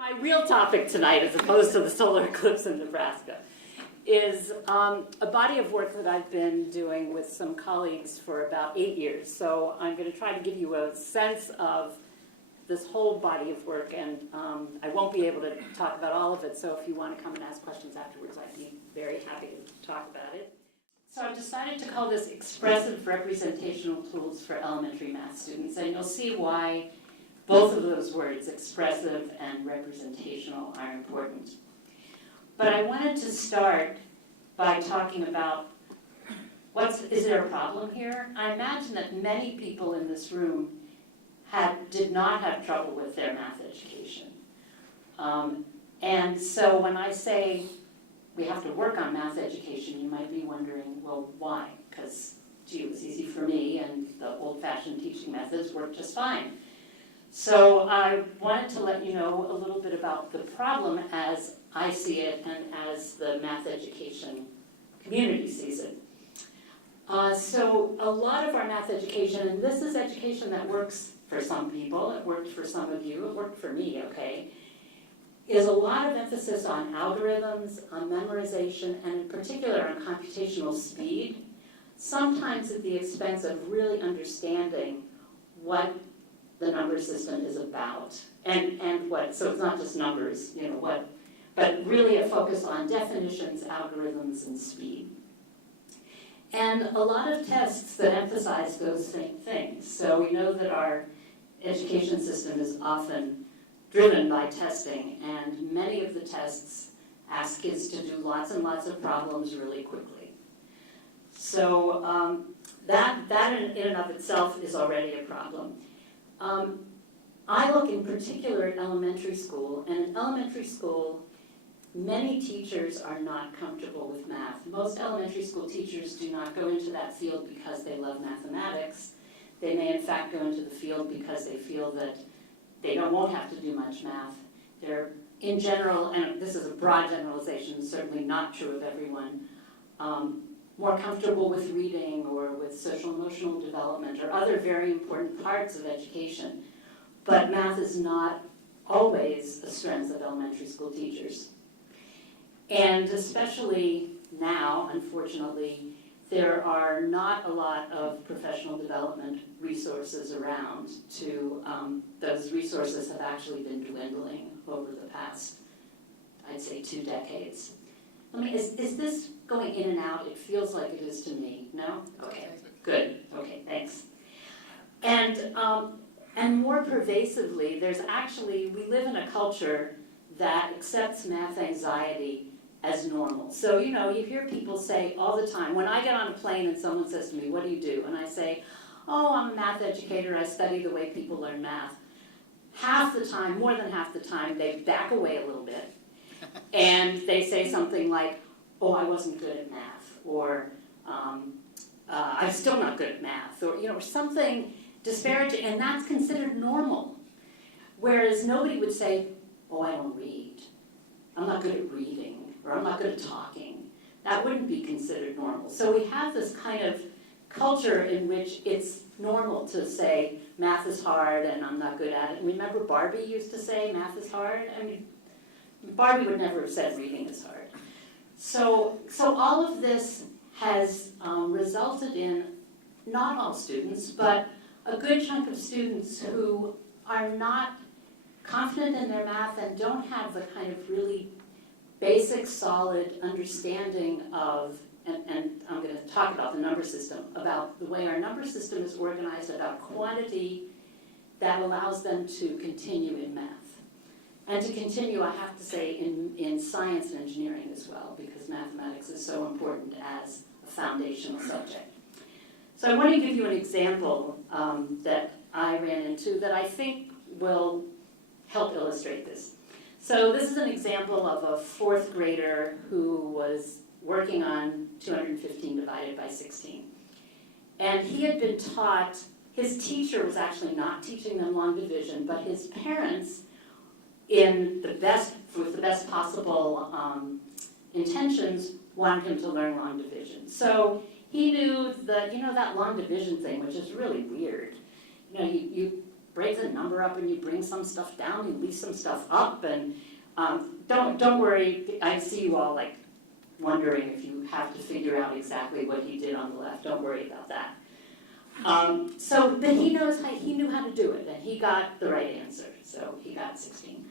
My real topic tonight, as opposed to the solar eclipse in Nebraska, is a body of work that I've been doing with some colleagues for about 8 years. So I'm going to try to give you a sense of this whole body of work, and I won't be able to talk about all of it, so if you want to come and ask questions afterwards, I'd be very happy to talk about it. So I've decided to call this Expressive Representational Tools for Elementary Math Students, and you'll see why both of those words, expressive and representational, are important. But I wanted to start by talking about is there a problem here? I imagine that many people in this room did not have trouble with their math education. And so when I say we have to work on math education, you might be wondering, well, why? Because, gee, it was easy for me, and the old-fashioned teaching methods worked just fine. So I wanted to let you know a little bit about the problem as I see it and as the math education community sees it. So a lot of our math education, and this is education that works for some people, it worked for some of you, it worked for me, okay, is a lot of emphasis on algorithms, on memorization, and in particular on computational speed, sometimes at the expense of really understanding what the number system is about, and what, so it's not just numbers, you know, what, but really a focus on definitions, algorithms, and speed. And a lot of tests that emphasize those same things. So we know that our education system is often driven by testing, and many of the tests ask kids to do lots and lots of problems really quickly. So that in and of itself is already a problem. I look in particular at elementary school, and in elementary school, many teachers are not comfortable with math. Most elementary school teachers do not go into that field because they love mathematics. They may in fact go into the field because they feel that they won't have to do much math. They're, in general, and this is a broad generalization, certainly not true of everyone, more comfortable with reading or with social emotional development or other very important parts of education. But math is not always a strength of elementary school teachers. And especially now, unfortunately, there are not a lot of professional development resources around those resources have actually been dwindling over the past, I'd say, 2 decades. Is this going in and out? It feels like it is to me. No? Okay, good. Okay, thanks. And more pervasively, we live in a culture that accepts math anxiety as normal. So, you know, you hear people say all the time, when I get on a plane and someone says to me, what do you do? And I say, oh, I'm a math educator, I study the way people learn math. Half the time, more than half the time, they back away a little bit. And they say something like, oh, I wasn't good at math, or I'm still not good at math, or, you know, something disparaging, and that's considered normal. Whereas nobody would say, oh, I don't read. I'm not good at reading, or I'm not good at talking. That wouldn't be considered normal. So we have this kind of culture in which it's normal to say, math is hard and I'm not good at it. And remember Barbie used to say, math is hard? I mean, Barbie would never have said reading is hard. So all of this has resulted in, not all students, but a good chunk of students who are not confident in their math and don't have the kind of really basic, solid understanding of, and I'm going to talk about the number system, about the way our number system is organized, about quantity that allows them to continue in math. And to continue, I have to say, in science and engineering as well, because mathematics is so important as a foundational subject. So I want to give you an example that I ran into that I think will help illustrate this. So this is an example of a 4th grader who was working on 215 divided by 16. And he had been taught, his teacher was actually not teaching them long division, but his parents, with the best possible intentions, wanted him to learn long division. So he knew that, you know, that long division thing, which is really weird. You know, you break the number up and you bring some stuff down, you leave some stuff up, and don't worry, I see you all like wondering if you have to figure out exactly what he did on the left. Don't worry about that. But he knew how to do it, and he got the right answer, so he got 16.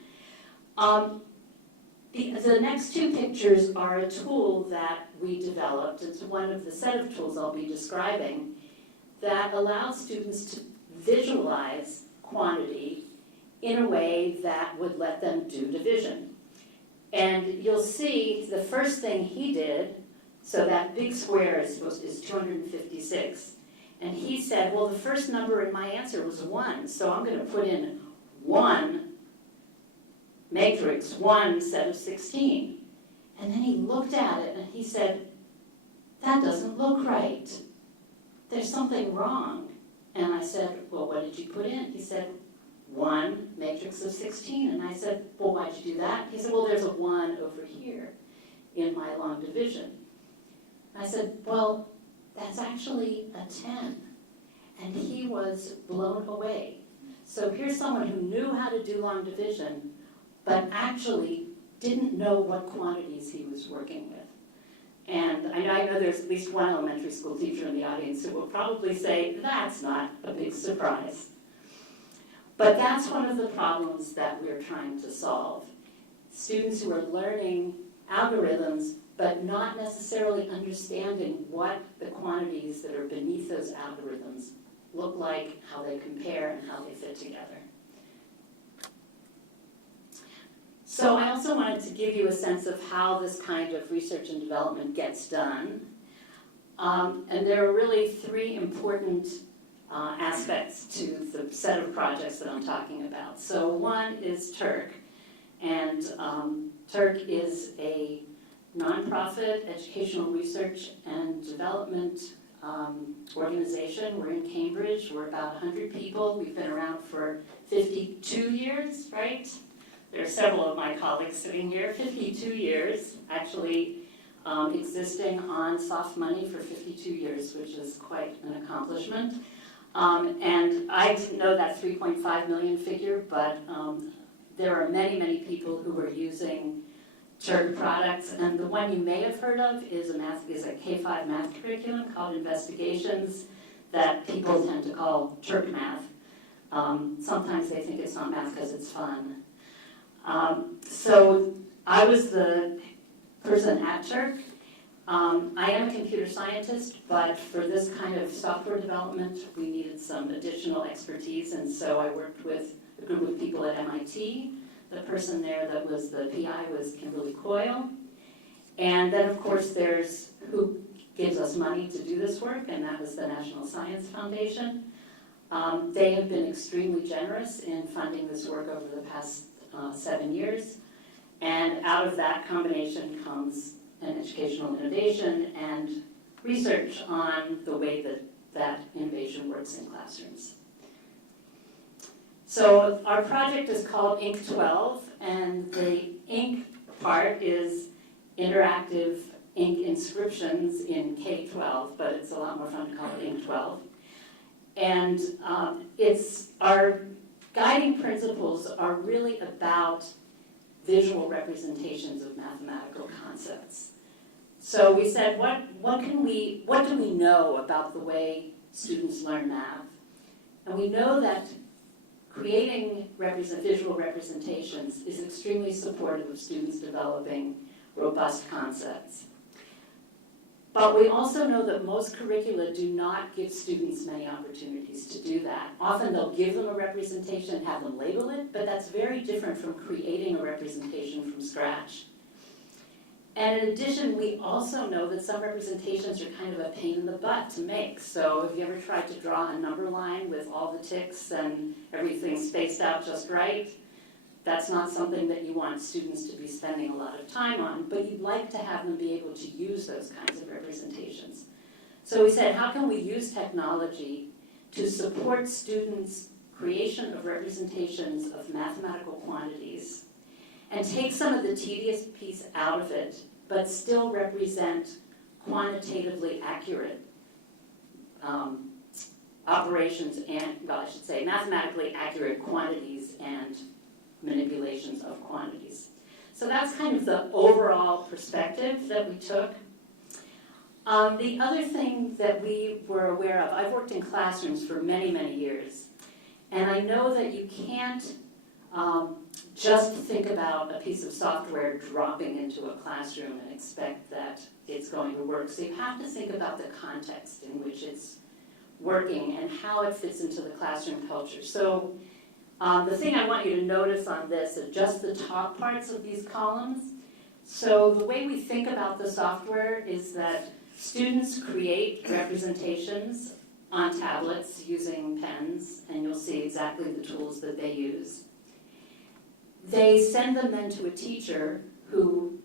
The next two pictures are a tool that we developed. It's one of the set of tools I'll be describing that allows students to visualize quantity in a way that would let them do division. And you'll see the first thing he did, so that big square is 256. And he said, well, the first number in my answer was 1, so I'm going to put in 1 matrix, 1 set of 16. And then he looked at it and he said, that doesn't look right. There's something wrong. And I said, well, what did you put in? He said, 1 matrix of 16. And I said, well, why'd you do that? He said, well, there's a 1 over here in my long division. I said, well, that's actually a 10. And he was blown away. So here's someone who knew how to do long division, but actually didn't know what quantities he was working with. And I know there's at least one elementary school teacher in the audience who will probably say, that's not a big surprise. But that's one of the problems that we're trying to solve. Students who are learning algorithms, but not necessarily understanding what the quantities that are beneath those algorithms look like, how they compare, and how they fit together. So I also wanted to give you a sense of how this kind of research and development gets done. And there are really 3 important aspects to the set of projects that I'm talking about. So one is Turk, and Turk is a nonprofit educational research and development organization. We're in Cambridge. We're about 100 people. We've been around for 52 years, right? There are several of my colleagues sitting here. 52 years, actually existing on soft money for 52 years, which is quite an accomplishment. And I didn't know that 3.5 million figure, but there are many, many people who are using Turk products, and the one you may have heard of is a K-5 math curriculum called Investigations that people tend to call Turk math. Sometimes they think it's not math because it's fun. So I was the person at Turk. I am a computer scientist, but for this kind of software development, we needed some additional expertise, and so I worked with a group of people at MIT. The person there that was the PI was Kimberly Coyle. And then, of course, there's who gives us money to do this work, and that was the National Science Foundation. They have been extremely generous in funding this work over the past 7 years. And out of that combination comes an educational innovation and research on the way that innovation works in classrooms. So our project is called Inc. 12, and the Inc. part is interactive ink inscriptions in K-12, but it's a lot more fun to call it Inc. 12. And our guiding principles are really about visual representations of mathematical concepts. So we said, what do we know about the way students learn math? And we know that creating visual representations is extremely supportive of students developing robust concepts. But we also know that most curricula do not give students many opportunities to do that. Often they'll give them a representation and have them label it, but that's very different from creating a representation from scratch. And in addition, we also know that some representations are kind of a pain in the butt to make. So have you ever tried to draw a number line with all the ticks and everything spaced out just right? That's not something that you want students to be spending a lot of time on, but you'd like to have them be able to use those kinds of representations. So we said, how can we use technology to support students' creation of representations of mathematical quantities and take some of the tedious piece out of it, but still represent quantitatively accurate operations and, well, I should say, mathematically accurate quantities and manipulations of quantities. So that's kind of the overall perspective that we took. The other thing that we were aware of, I've worked in classrooms for many, many years, and I know that you can't just think about a piece of software dropping into a classroom and expect that it's going to work. So you have to think about the context in which it's working and how it fits into the classroom culture. So the thing I want you to notice on this is just the top parts of these columns. So the way we think about the software is that students create representations on tablets using pens, and you'll see exactly the tools that they use. They send them then to a teacher who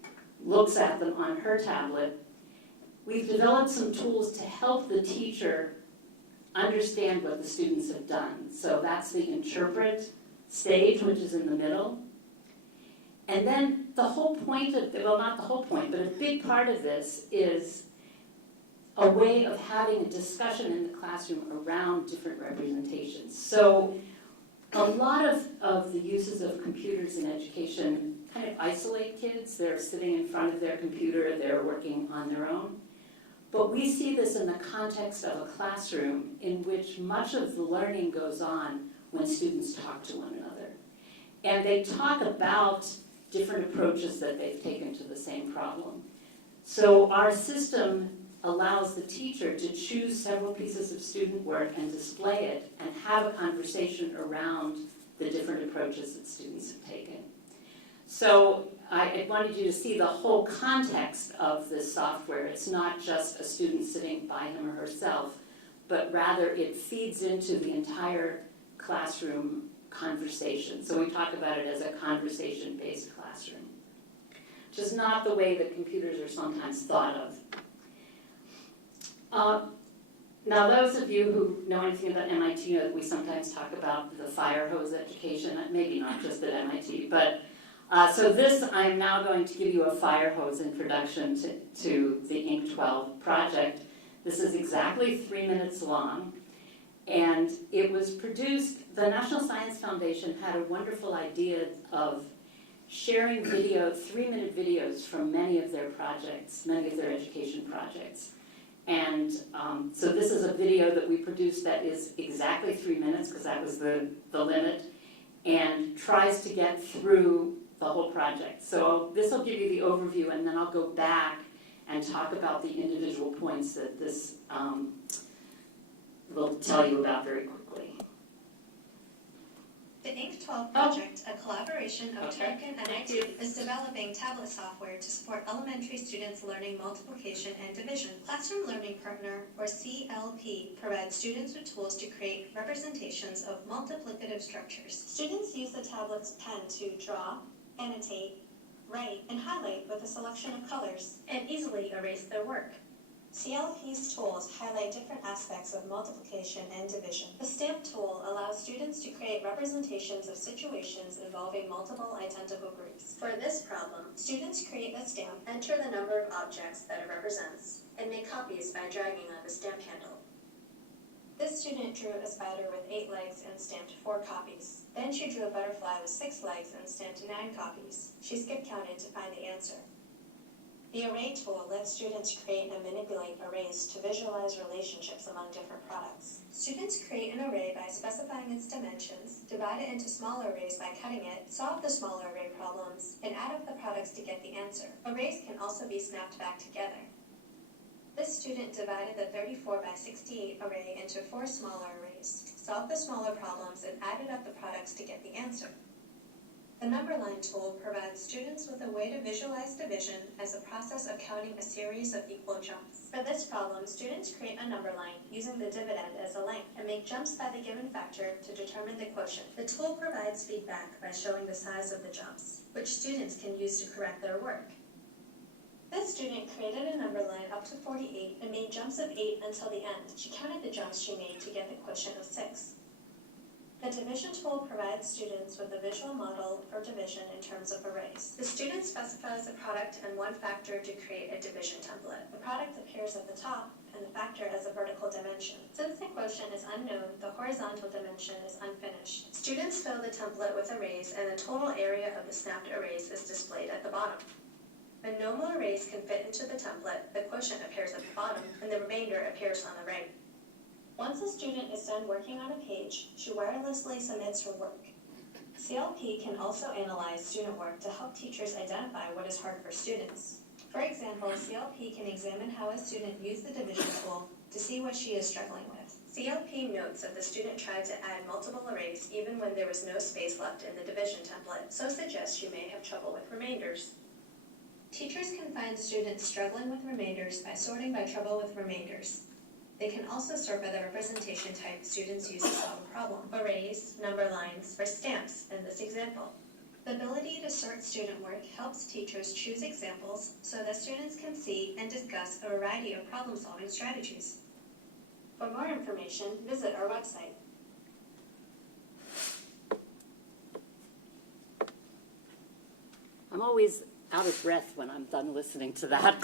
looks at them on her tablet. We've developed some tools to help the teacher understand what the students have done. So that's the interpret stage, which is in the middle. And then the whole point of, well, not the whole point, but a big part of this is a way of having a discussion in the classroom around different representations. So a lot of the uses of computers in education kind of isolate kids. They're sitting in front of their computer, they're working on their own. But we see this in the context of a classroom in which much of the learning goes on when students talk to one another. And they talk about different approaches that they've taken to the same problem. So our system allows the teacher to choose several pieces of student work and display it and have a conversation around the different approaches that students have taken. So I wanted you to see the whole context of this software. It's not just a student sitting by him or herself, but rather it feeds into the entire classroom conversation. So we talk about it as a conversation-based classroom, which is not the way that computers are sometimes thought of. Now, those of you who know anything about MIT know that we sometimes talk about the fire hose education, maybe not just at MIT, but so this, I'm now going to give you a fire hose introduction to the Inc. 12 project. This is exactly 3 minutes long, and it was produced, the National Science Foundation had a wonderful idea of sharing video, 3-minute videos from many of their projects, many of their education projects. And so this is a video that we produced that is exactly 3 minutes, because that was the limit, and tries to get through the whole project. So this will give you the overview, and then I'll go back and talk about the individual points that this will tell you about very quickly. The Inc. 12 project, a collaboration of Turk and MIT, is developing tablet software to support elementary students learning multiplication and division. Classroom Learning Partner, or CLP, provides students with tools to create representations of multiplicative structures. Students use the tablet's pen to draw, annotate, write, and highlight with a selection of colors, and easily erase their work. CLP's tools highlight different aspects of multiplication and division. The stamp tool allows students to create representations of situations involving multiple identical groups. For this problem, students create a stamp, enter the number of objects that it represents, and make copies by dragging on the stamp handle. This student drew a spider with 8 legs and stamped 4 copies. Then she drew a butterfly with 6 legs and stamped 9 copies. She skip counted to find the answer. The array tool lets students create and manipulate arrays to visualize relationships among different products. Students create an array by specifying its dimensions, divide it into smaller arrays by cutting it, solve the smaller array problems, and add up the products to get the answer. Arrays can also be snapped back together. This student divided the 34 by 68 array into 4 smaller arrays, solved the smaller problems, and added up the products to get the answer. The number line tool provides students with a way to visualize division as a process of counting a series of equal jumps. For this problem, students create a number line using the dividend as a length and make jumps by the given factor to determine the quotient. The tool provides feedback by showing the size of the jumps, which students can use to correct their work. This student created a number line up to 48 and made jumps of 8 until the end. She counted the jumps she made to get the quotient of 6. The division tool provides students with a visual model for division in terms of arrays. The student specifies a product and one factor to create a division template. The product appears at the top, and the factor as a vertical dimension. Since the quotient is unknown, the horizontal dimension is unfinished. Students fill the template with arrays, and the total area of the snapped arrays is displayed at the bottom. When no more arrays can fit into the template, the quotient appears at the bottom, and the remainder appears on the right. Once a student is done working on a page, she wirelessly submits her work. CLP can also analyze student work to help teachers identify what is hard for students. For example, CLP can examine how a student used the division tool to see what she is struggling with. CLP notes that the student tried to add multiple arrays even when there was no space left in the division template, so suggests she may have trouble with remainders. Teachers can find students struggling with remainders by sorting by trouble with remainders. They can also sort by the representation type students use to solve a problem: arrays, number lines, or stamps in this example. The ability to sort student work helps teachers choose examples so that students can see and discuss a variety of problem-solving strategies. For more information, visit our website. I'm always out of breath when I'm done listening to that.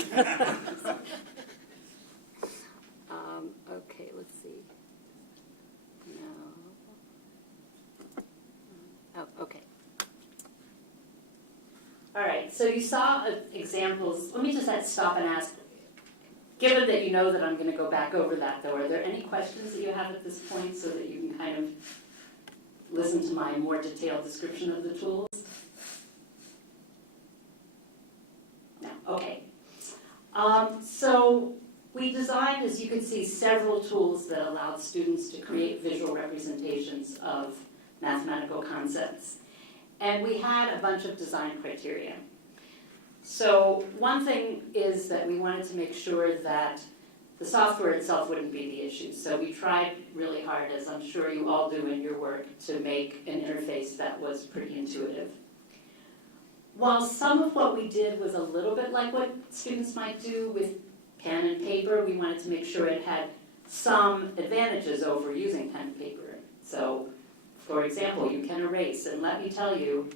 Okay, let's see. No. Oh, okay. All right, so you saw examples. Let me just stop and ask, given that you know that I'm going to go back over that, though, are there any questions that you have at this point so that you can kind of listen to my more detailed description of the tools? No, okay. So we designed, as you can see, several tools that allowed students to create visual representations of mathematical concepts. And we had a bunch of design criteria. So one thing is that we wanted to make sure that the software itself wouldn't be the issue. So we tried really hard, as I'm sure you all do in your work, to make an interface that was pretty intuitive. While some of what we did was a little bit like what students might do with pen and paper, we wanted to make sure it had some advantages over using pen and paper. So, for example, you can erase, and let me tell you,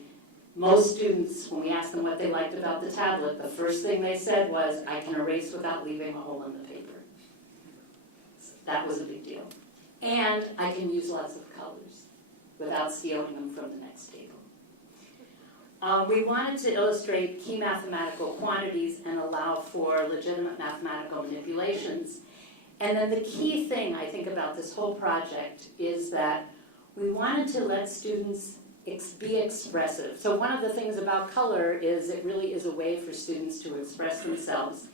most students, when we asked them what they liked about the tablet, the first thing they said was, I can erase without leaving a hole in the paper. So that was a big deal. And I can use lots of colors without stealing them from the next table. We wanted to illustrate key mathematical quantities and allow for legitimate mathematical manipulations. And then the key thing, I think, about this whole project is that we wanted to let students be expressive. So one of the things about color is it really is a way for students to express themselves.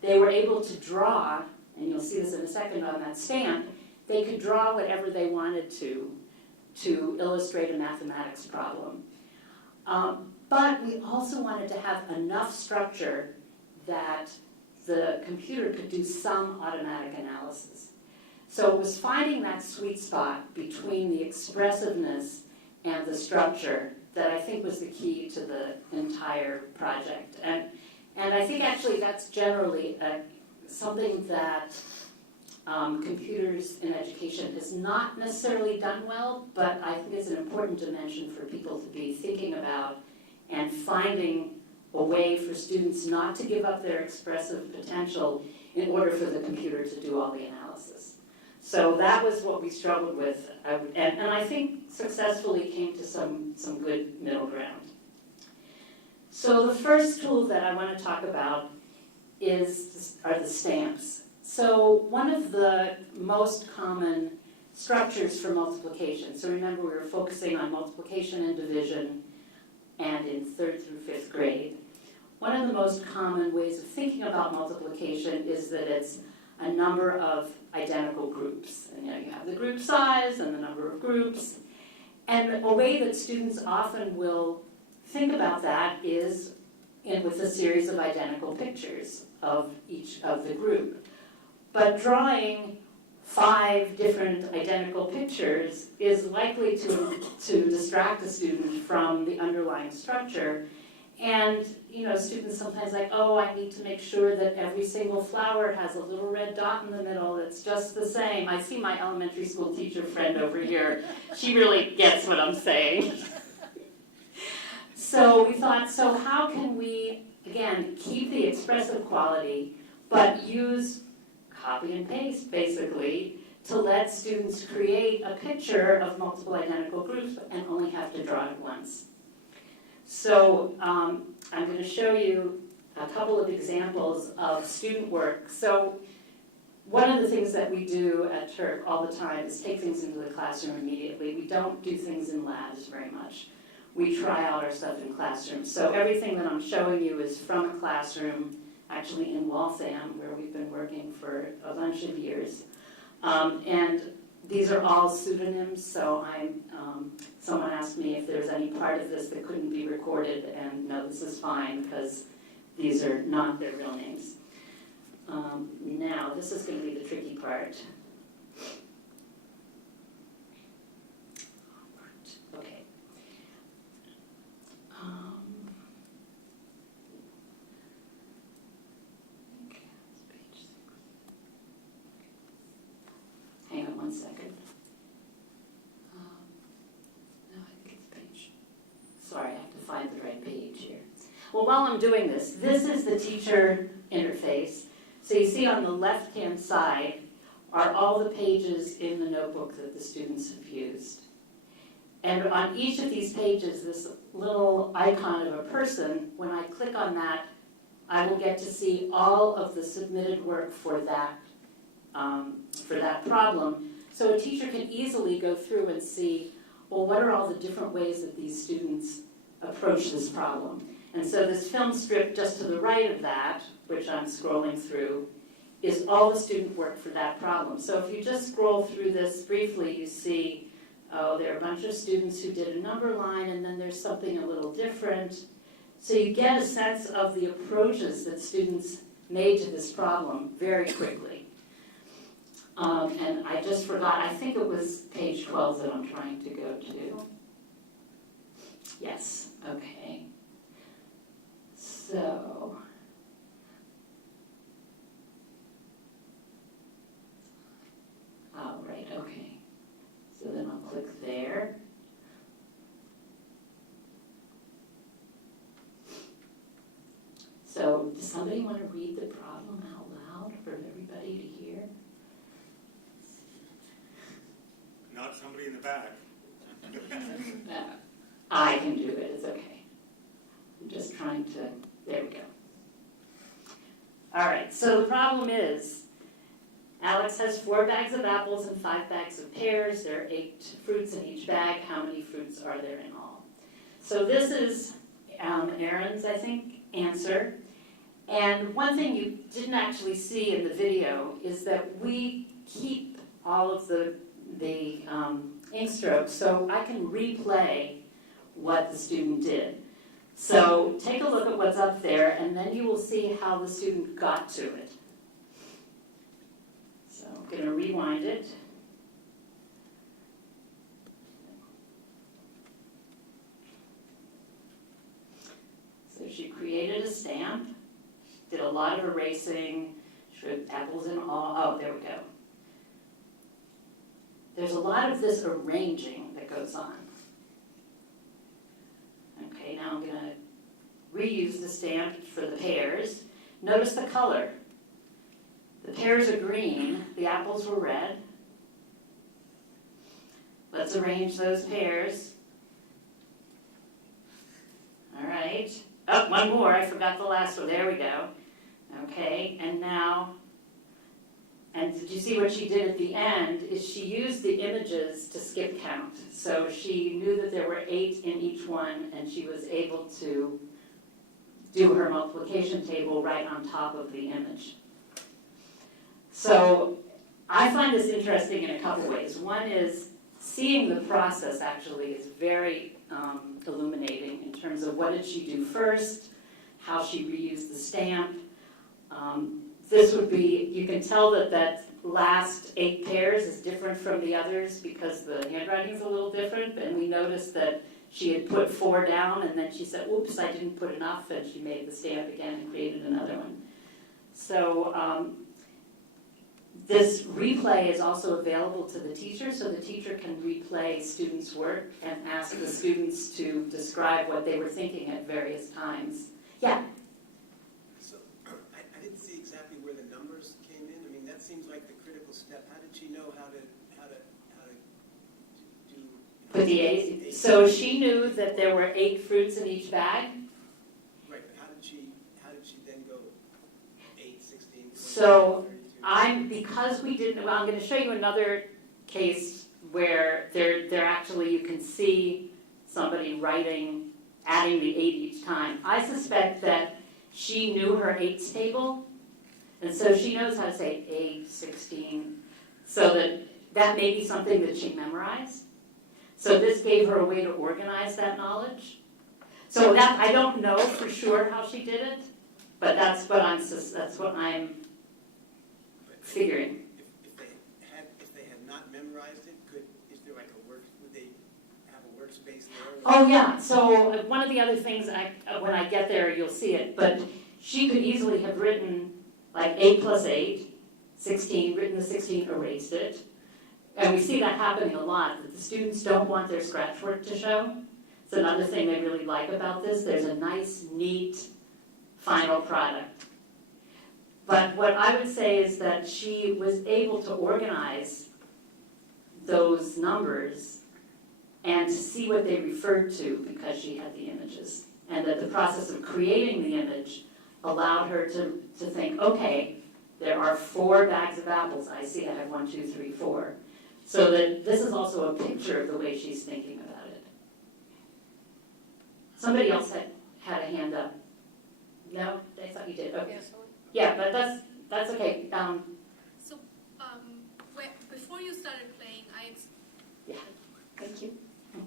They were able to draw, and you'll see this in a second on that stamp, they could draw whatever they wanted to illustrate a mathematics problem. But we also wanted to have enough structure that the computer could do some automatic analysis. So it was finding that sweet spot between the expressiveness and the structure that I think was the key to the entire project. And I think actually that's generally something that computers in education has not necessarily done well, but I think it's an important dimension for people to be thinking about and finding a way for students not to give up their expressive potential in order for the computer to do all the analysis. So that was what we struggled with, and I think successfully came to some good middle ground. So the first tool that I want to talk about are the stamps. So one of the most common structures for multiplication, so remember we were focusing on multiplication and division and in 3rd through 5th grade. One of the most common ways of thinking about multiplication is that it's a number of identical groups. And you have the group size and the number of groups. And a way that students often will think about that is with a series of identical pictures of each of the group. But drawing 5 different identical pictures is likely to distract a student from the underlying structure. And students sometimes like, oh, I need to make sure that every single flower has a little red dot in the middle that's just the same. I see my elementary school teacher friend over here. She really gets what I'm saying. So we thought, so how can we, again, keep the expressive quality, but use copy and paste, basically, to let students create a picture of multiple identical groups and only have to draw it once. So I'm going to show you a couple of examples of student work. So one of the things that we do at Turk all the time is take things into the classroom immediately. We don't do things in labs very much. We try out our stuff in classrooms. So everything that I'm showing you is from a classroom, actually in Waltham, where we've been working for a bunch of years. And these are all pseudonyms, so someone asked me if there's any part of this that couldn't be recorded, and no, this is fine, because these are not their real names. Now, this is going to be the tricky part. Okay. Hang on one second. No, I think it's page. Sorry, I have to find the right page here. Well, while I'm doing this, this is the teacher interface. So you see on the left-hand side are all the pages in the notebook that the students have used. And on each of these pages, this little icon of a person, when I click on that, I will get to see all of the submitted work for that problem. So a teacher can easily go through and see, well, what are all the different ways that these students approach this problem? And so this film strip just to the right of that, which I'm scrolling through, is all the student work for that problem. So if you just scroll through this briefly, you see, oh, there are a bunch of students who did a number line, and then there's something a little different. So you get a sense of the approaches that students made to this problem very quickly. And I just forgot, I think it was page 12 that I'm trying to go to. Yes, okay. So, oh, right, okay. So then I'll click there. So, does somebody want to read the problem out loud for everybody to hear? Not somebody in the back. I can do it, it's okay. I'm just trying to, there we go. All right, so the problem is, Alex has 4 bags of apples and 5 bags of pears. There are 8 fruits in each bag. How many fruits are there in all? So this is Aaron's, I think, answer. And one thing you didn't actually see in the video is that we keep all of the ink strokes, so I can replay what the student did. So take a look at what's up there, and then you will see how the student got to it. So I'm going to rewind it. So she created a stamp, did a lot of erasing, she put apples in all, oh, there we go. There's a lot of this arranging that goes on. Okay, now I'm going to reuse the stamp for the pears. Notice the color. The pears are green, the apples were red. Let's arrange those pears. All right. Oh, one more, I forgot the last one. There we go. Okay, and now, and did you see what she did at the end? Is she used the images to skip count. So she knew that there were 8 in each one, and she was able to do her multiplication table right on top of the image. So I find this interesting in a couple ways. One is seeing the process actually is very illuminating in terms of what did she do first, how she reused the stamp. This would be, you can tell that that last 8 pairs is different from the others because the handwriting is a little different, and we noticed that she had put 4 down and then she said, oops, I didn't put enough, and she made the stamp again and created another one. So this replay is also available to the teacher, so the teacher can replay students' work and ask the students to describe what they were thinking at various times. Yeah? So I didn't see exactly where the numbers came in. I mean, that seems like the critical step. How did she know how to do? With the 8, so she knew that there were 8 fruits in each bag. Right, but how did she then go 8, 16, 20, So 32? because we didn't, well, I'm going to show you another case where they're actually, you can see somebody writing, adding the 8 each time. I suspect that she knew her 8s table, and so she knows how to say 8, 16, so that may be something that she memorized. So this gave her a way to organize that knowledge. So that, I don't know for sure how she did it, but that's what I'm figuring. If they had not memorized it, is there like would they have a workspace there? Oh yeah, so one of the other things, when I get there you'll see it, but she could easily have written like 8 plus 8, 16, written the 16, erased it. And we see that happening a lot, that the students don't want their scratch work to show. It's another thing they really like about this. There's a nice, neat final product. But what I would say is that she was able to organize those numbers and to see what they referred to because she had the images. And that the process of creating the image allowed her to think, okay, there are 4 bags of apples. I see I have 1, 2, 3, 4. So that this is also a picture of the way she's thinking about it. Somebody else had a hand up. No? I thought you did. Okay. Yeah, but that's okay. So, before you started playing, Thank you.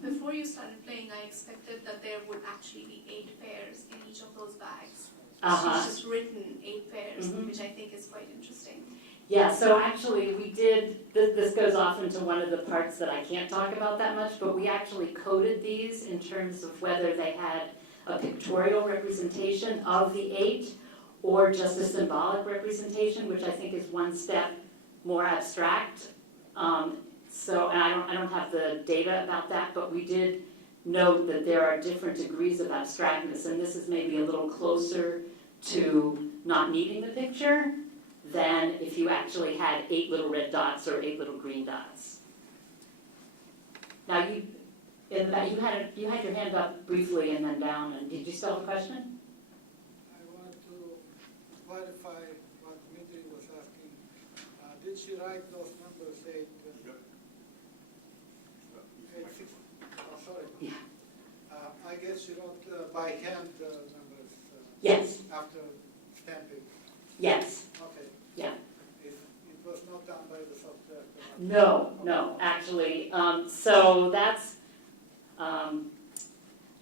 Before you started playing, I expected that there would actually be 8 pairs in each of those bags. She's just written 8 pairs, which I think is quite interesting. Yeah, so actually we did, this goes off into one of the parts that I can't talk about that much, but we actually coded these in terms of whether they had a pictorial representation of the 8 or just a symbolic representation, which I think is one step more abstract. So, and I don't have the data about that, but we did note that there are different degrees of abstractness, and this is maybe a little closer to not needing the picture than if you actually had 8 little red dots or 8 little green dots. Now you had your hand up briefly and then down, and did you still have a question? I want to clarify what Dmitry was asking. Did she write those numbers 8? Yep. 8, 6? Oh, sorry. Yeah. I guess you wrote by hand numbers. Yes. After stamping. Yes. Okay. Yeah. It was not done by the software. No, actually. So that's,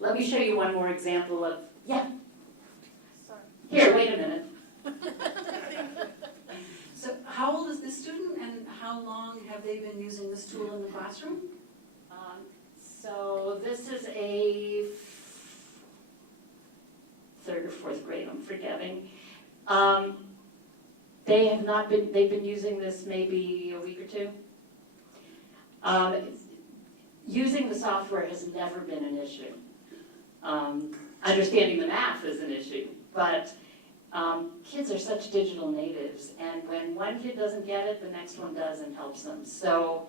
let me show you one more example of, yeah. Sorry. Here, wait a minute. So how old is this student and how long have they been using this tool in the classroom? So this is a 3rd or 4th grade, I'm forgetting. They've been using this maybe a week or 2. Using the software has never been an issue. Understanding the math is an issue, but kids are such digital natives, and when one kid doesn't get it, the next one does and helps them. So,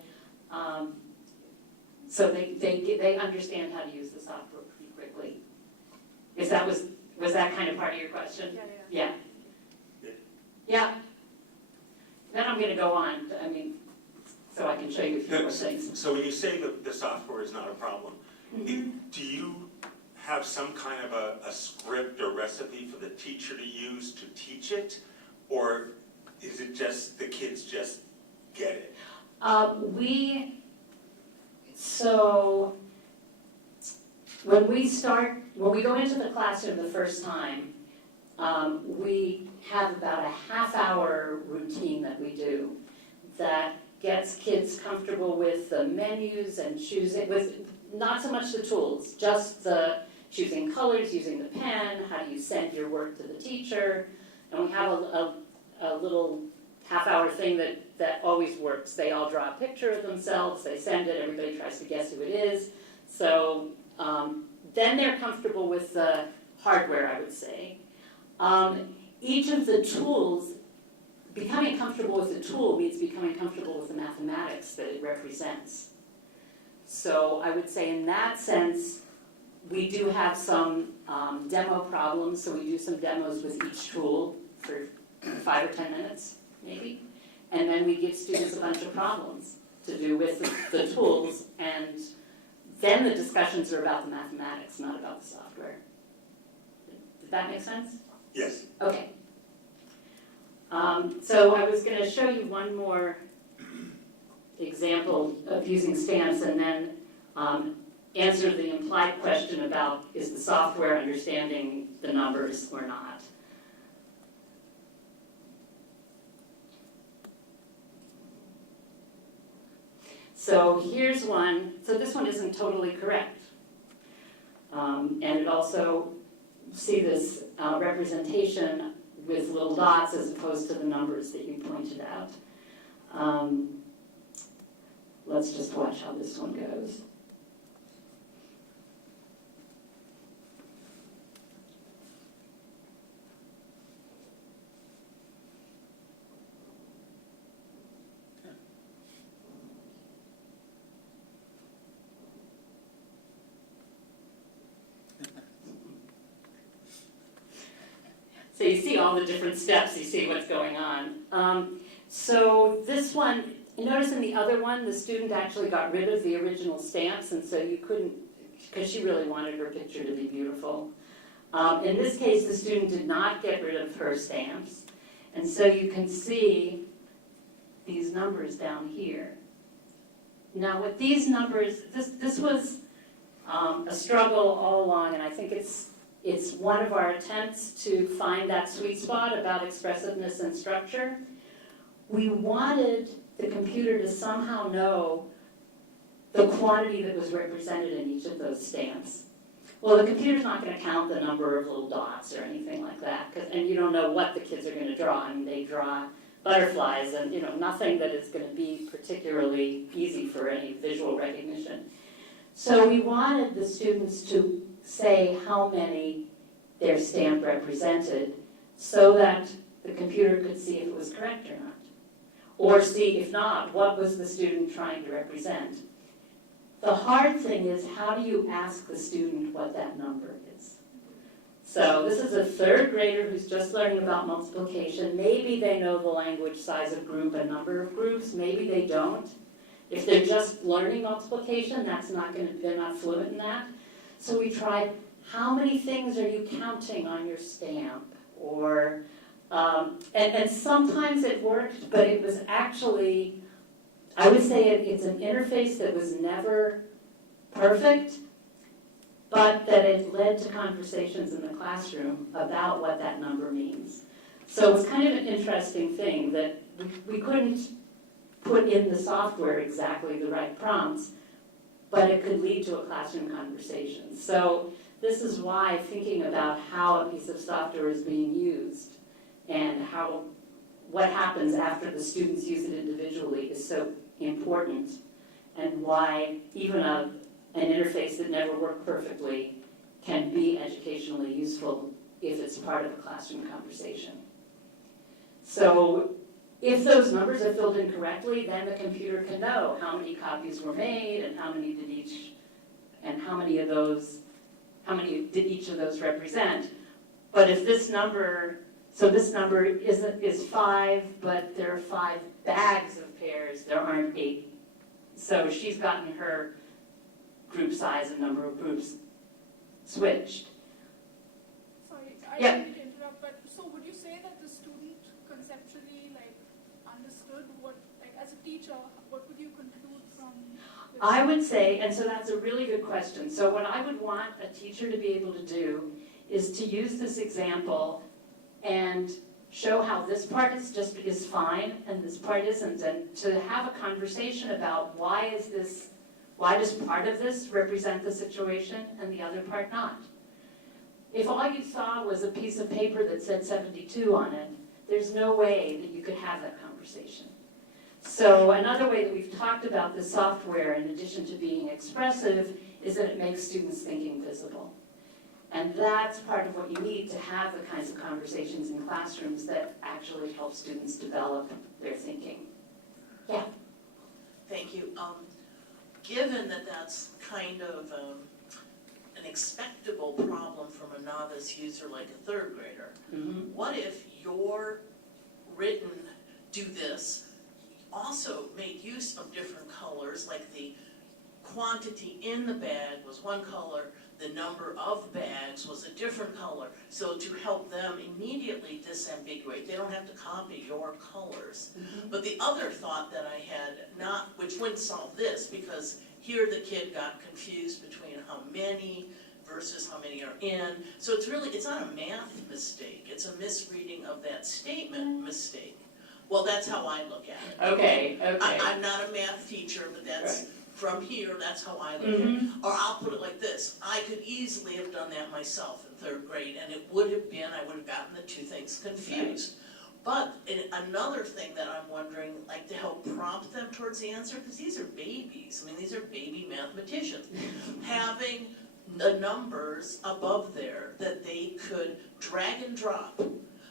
they understand how to use the software pretty quickly. If that was that kind of part of your question? Yeah. Yeah. Then I'm going to go on. So I can show you a few more things. So when you say that the software is not a problem, do you have some kind of a script or recipe for the teacher to use to teach it? Or is it just the kids just get it? So when we go into the classroom the first time, we have about a half-hour routine that we do that gets kids comfortable with the menus and choosing, with not so much the tools, just the choosing colors, using the pen, how do you send your work to the teacher, and we have a little half-hour thing that always works. They all draw a picture of themselves, they send it, everybody tries to guess who it is. So then they're comfortable with the hardware, I would say. Each of the tools becoming comfortable with the tool means becoming comfortable with the mathematics that it represents. So I would say in that sense, we do have some demo problems, so we do some demos with each tool for 5 or 10 minutes, maybe. And then we give students a bunch of problems to do with the tools, and then the discussions are about the mathematics, not about the software. Did that make sense? Yes. Okay. So I was going to show you one more example of using stamps, and then answer the implied question about is the software understanding the numbers or not. So here's one. So this one isn't totally correct. And it also, see this representation with little dots as opposed to the numbers that you pointed out. Let's just watch how this one goes. So you see all the different steps, you see what's going on. So this one, you notice in the other one, the student actually got rid of the original stamps, and so you couldn't, because she really wanted her picture to be beautiful. In this case, the student did not get rid of her stamps, and so you can see these numbers down here. Now with these numbers, this was a struggle all along, and I think it's one of our attempts to find that sweet spot about expressiveness and structure. We wanted the computer to somehow know the quantity that was represented in each of those stamps. Well, the computer's not going to count the number of little dots or anything like that, and you don't know what the kids are going to draw. I mean, they draw butterflies and nothing that is going to be particularly easy for any visual recognition. So we wanted the students to say how many their stamp represented so that the computer could see if it was correct or not. Or see, if not, what was the student trying to represent. The hard thing is, how do you ask the student what that number is? So this is a third grader who's just learning about multiplication. Maybe they know the language, size of group, and number of groups. Maybe they don't. If they're just learning multiplication, they're not fluent in that. So we tried, how many things are you counting on your stamp? Or, and sometimes it worked, but it was actually, I would say it's an interface that was never perfect, but that it led to conversations in the classroom about what that number means. So it's kind of an interesting thing that we couldn't put in the software exactly the right prompts, but it could lead to a classroom conversation. So this is why thinking about how a piece of software is being used and what happens after the students use it individually is so important, and why even an interface that never worked perfectly can be educationally useful if it's part of a classroom conversation. So if those numbers are filled in correctly, then the computer can know how many copies were made and how many did each of those represent. But if this number, so this number is 5, but there are 5 bags of pairs, there aren't 8. So she's gotten her group size and number of groups switched. Sorry, I Yeah. didn't interrupt, but so would you say that the student conceptually understood what, as a teacher, what would you conclude from this? I would say, and so that's a really good question. So what I would want a teacher to be able to do is to use this example and show how this part is fine and this part isn't, and to have a conversation about why does part of this represent the situation and the other part not? If all you saw was a piece of paper that said 72 on it, there's no way that you could have that conversation. So another way that we've talked about this software, in addition to being expressive, is that it makes students' thinking visible. And that's part of what you need to have the kinds of conversations in classrooms that actually help students develop their thinking. Yeah. Thank you. Given that that's kind of an expectable problem from a novice user like a third grader, what if your written do this also made use of different colors, like the quantity in the bag was one color, the number of bags was a different color, so to help them immediately disambiguate, they don't have to copy your colors. But the other thought that I had, which wouldn't solve this, because here the kid got confused between how many versus how many are in, so it's not a math mistake, it's a misreading of that statement mistake. Well, that's how I look at it. Okay. I'm not a math teacher, but that's, from here, that's how I look at it. Or I'll put it like this, I could easily have done that myself in third grade, and it would have been, I would have gotten the two things confused. But another thing that I'm wondering, like to help prompt them towards the answer, because these are babies, I mean, these are baby mathematicians, having the numbers above there that they could drag and drop,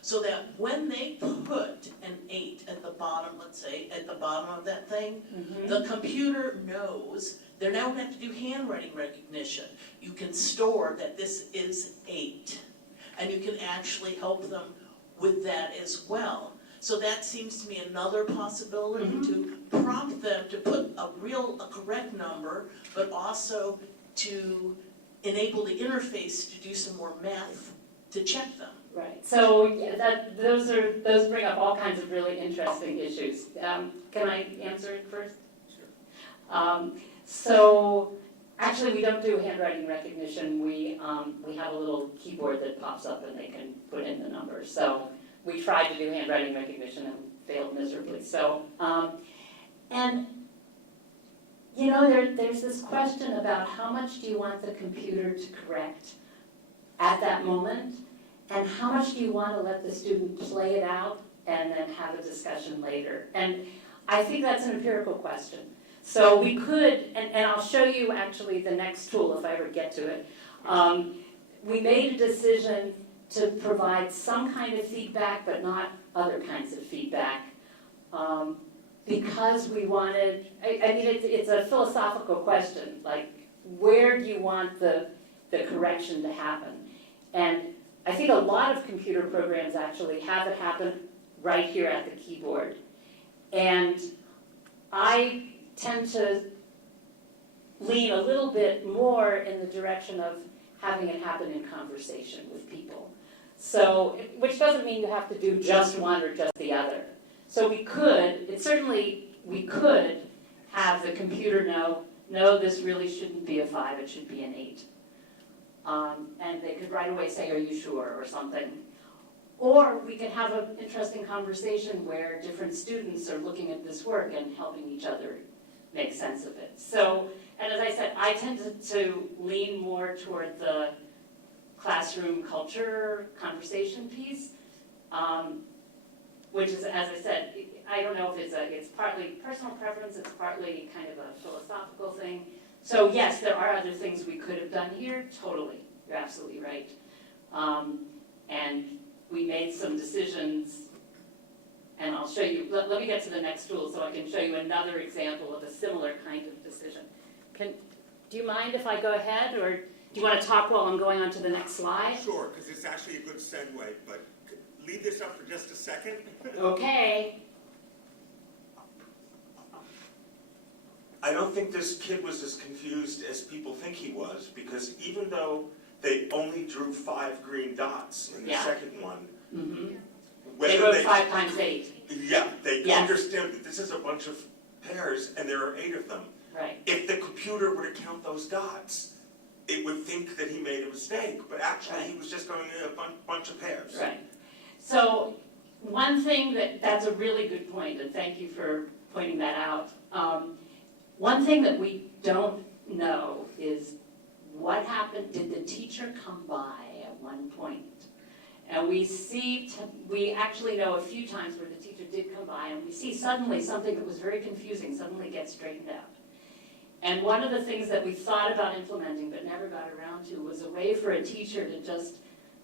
so that when they put an 8 at the bottom, let's say, at the bottom of that thing, the computer knows, they now have to do handwriting recognition. You can store that this is 8, and you can actually help them with that as well. So that seems to me another possibility, to prompt them to put a correct number, but also to enable the interface to do some more math to check them. Right. So yeah, those bring up all kinds of really interesting issues. Can I answer it first? Sure. So actually, we don't do handwriting recognition. We have a little keyboard that pops up and they can put in the numbers. So we tried to do handwriting recognition and failed miserably. So and you know, there's this question about how much do you want the computer to correct at that moment, and how much do you want to let the student play it out and then have a discussion later? And I think that's an empirical question. So we could, and I'll show you actually the next tool if I ever get to it. We made a decision to provide some kind of feedback, but not other kinds of feedback. Because we wanted, I mean, it's a philosophical question, like where do you want the correction to happen? And I think a lot of computer programs actually have it happen right here at the keyboard. And I tend to lean a little bit more in the direction of having it happen in conversation with people. So, which doesn't mean you have to do just one or just the other. So we could have the computer know, no, this really shouldn't be a 5, it should be an 8. And they could right away say, are you sure, or something. Or we could have an interesting conversation where different students are looking at this work and helping each other make sense of it. So, and as I said, I tend to lean more toward the classroom culture conversation piece, which is, as I said, I don't know if it's partly personal preference, it's partly kind of a philosophical thing. So yes, there are other things we could have done here, totally, you're absolutely right. And we made some decisions, and I'll show you, let me get to the next tool so I can show you another example of a similar kind of decision. Do you mind if I go ahead, or do you want to talk while I'm going on to the next slide? Sure, because it's actually a good segue, but leave this up for just a second. Okay. I don't think this kid was as confused as people think he was, because even though they only drew 5 green dots in the second one, They wrote 5 times 8. Yeah, they understood that this is a bunch of pairs and there are 8 of them. Right. If the computer were to count those dots, it would think that he made a mistake, but actually he was just going in a bunch of pairs. Right. So one thing that's a really good point, and thank you for pointing that out. One thing that we don't know is what happened, did the teacher come by at one point? And we actually know a few times where the teacher did come by, and we see suddenly something that was very confusing suddenly gets straightened out. And one of the things that we thought about implementing but never got around to was a way for a teacher to just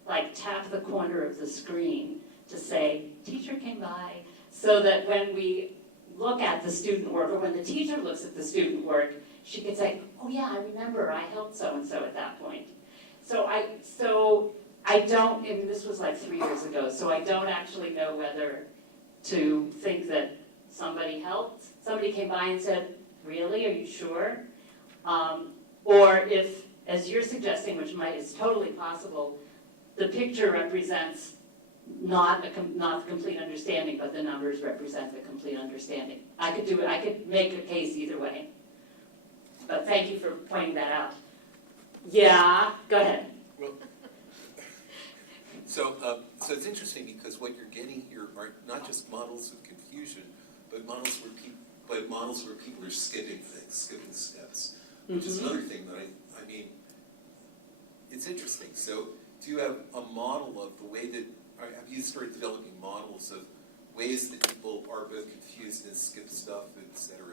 like tap the corner of the screen to say, teacher came by, so that when we look at the student work, or when the teacher looks at the student work, she could say, oh yeah, I remember I helped so-and-so at that point. So I don't, and this was like 3 years ago, so I don't actually know whether to think that somebody helped. Somebody came by and said, really, are you sure? Or if, as you're suggesting, which is totally possible, the picture represents not the complete understanding, but the numbers represent the complete understanding. I could make a case either way. But thank you for pointing that out. Yeah, go ahead. Well, so it's interesting because what you're getting here are not just models of confusion, but models where people are skipping things, skipping steps, which is another thing that I mean, it's interesting. So do you have a model of the way that, have you started developing models of ways that people are both confused and skip stuff, et cetera?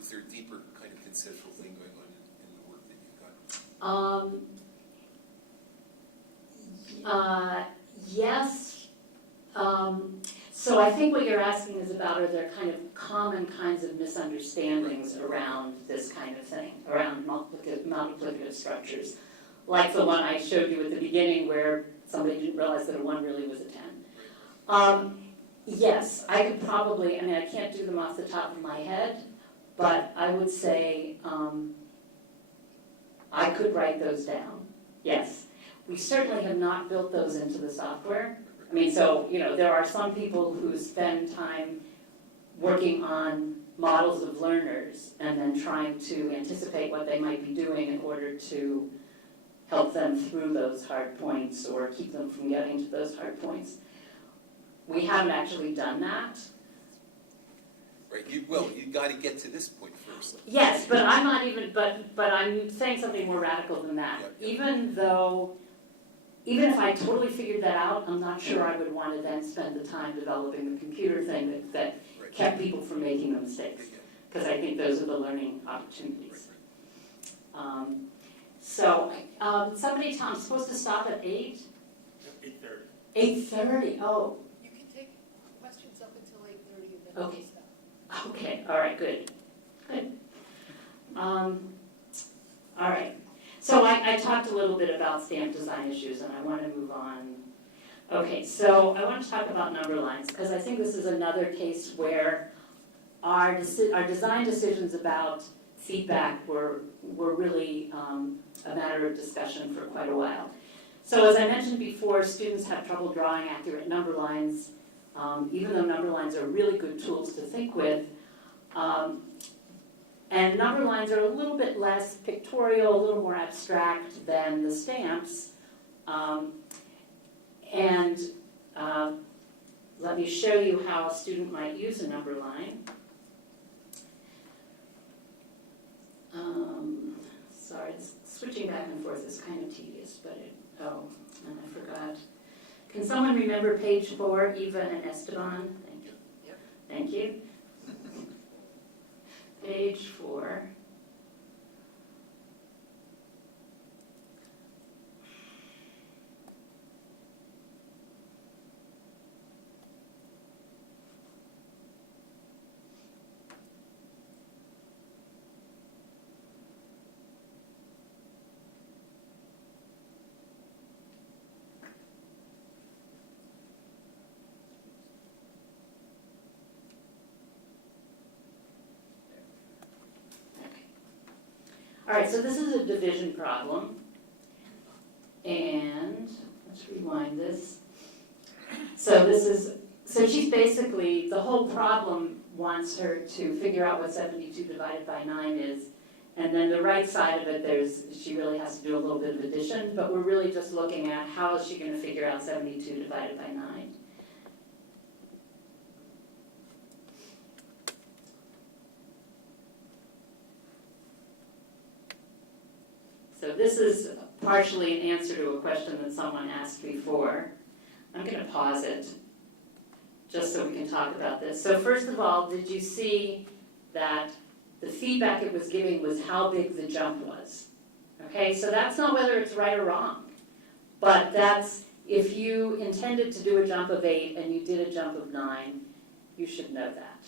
Is there a deeper kind of conceptual thing going on in the work that you've got? Yes. So I think what you're asking is about, are there kind of common kinds of misunderstandings around this kind of thing, around multiplicative structures, like the one I showed you at the beginning where somebody didn't realize that a 1 really was a 10. Yes, I could probably, I mean, I can't do them off the top of my head, but I would say I could write those down, yes. We certainly have not built those into the software. I mean, so, you know, there are some people who spend time working on models of learners and then trying to anticipate what they might be doing in order to help them through those hard points or keep them from getting to those hard points. We haven't actually done that. Right. You got to get to this point first. Yes, but I'm not even. But I'm saying something more radical than that. Yeah. Even if I totally figured that out, I'm not sure I would want to then spend the time developing the computer thing that kept people from making the mistakes. Because I think those are the learning opportunities. Somebody tell me, I'm supposed to stop at 8? 8:30. 8:30. Oh. You can take questions up until 8:30 and then Okay. stop. Okay, all right, good. All right, so I talked a little bit about stamp design issues and I want to move on. Okay, so I want to talk about number lines because I think this is another case where our design decisions about feedback were really a matter of discussion for quite a while. So as I mentioned before, students have trouble drawing accurate number lines, even though number lines are really good tools to think with. And number lines are a little bit less pictorial, a little more abstract than the stamps. Let me show you how a student might use a number line. Sorry, switching back and forth is kind of tedious, but and I forgot. Can someone remember page 4, Eva and Esteban? Thank you. Yep. Thank you. Page 4. All right, so this is a division problem. And let's rewind this. So she's basically, the whole problem wants her to figure out what 72 divided by 9 is. And then the right side of it, she really has to do a little bit of addition, but we're really just looking at how is she going to figure out 72 divided by 9. So this is partially an answer to a question that someone asked before. I'm going to pause it just so we can talk about this. So first of all, did you see that The feedback it was giving was how big the jump was. Okay, so that's not whether it's right or wrong, but that's, if you intended to do a jump of 8 and you did a jump of 9, you should know that,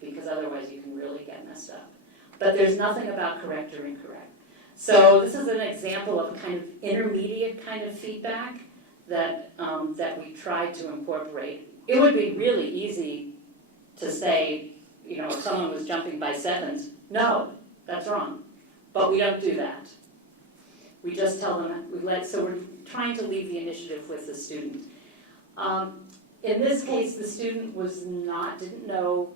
because otherwise you can really get messed up. But there's nothing about correct or incorrect. So this is an example of kind of intermediate kind of feedback that, that we tried to incorporate. It would be really easy to say, you know, if someone was jumping by 7s, no, that's wrong. But we don't do that. We just tell them, so we're trying to leave the initiative with the student. In this case, the student didn't know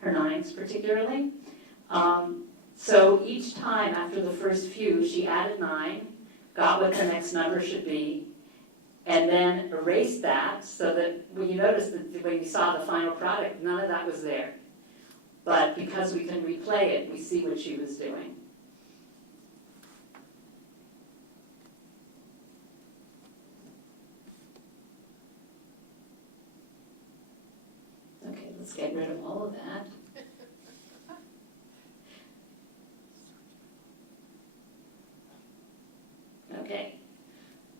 her 9s particularly. So each time after the first few, she added 9, got what the next number should be, and then erased that so that when you noticed that when you saw the final product, none of that was there. But because we can replay it, we see what she was doing. Okay, let's get rid of all of that. Okay,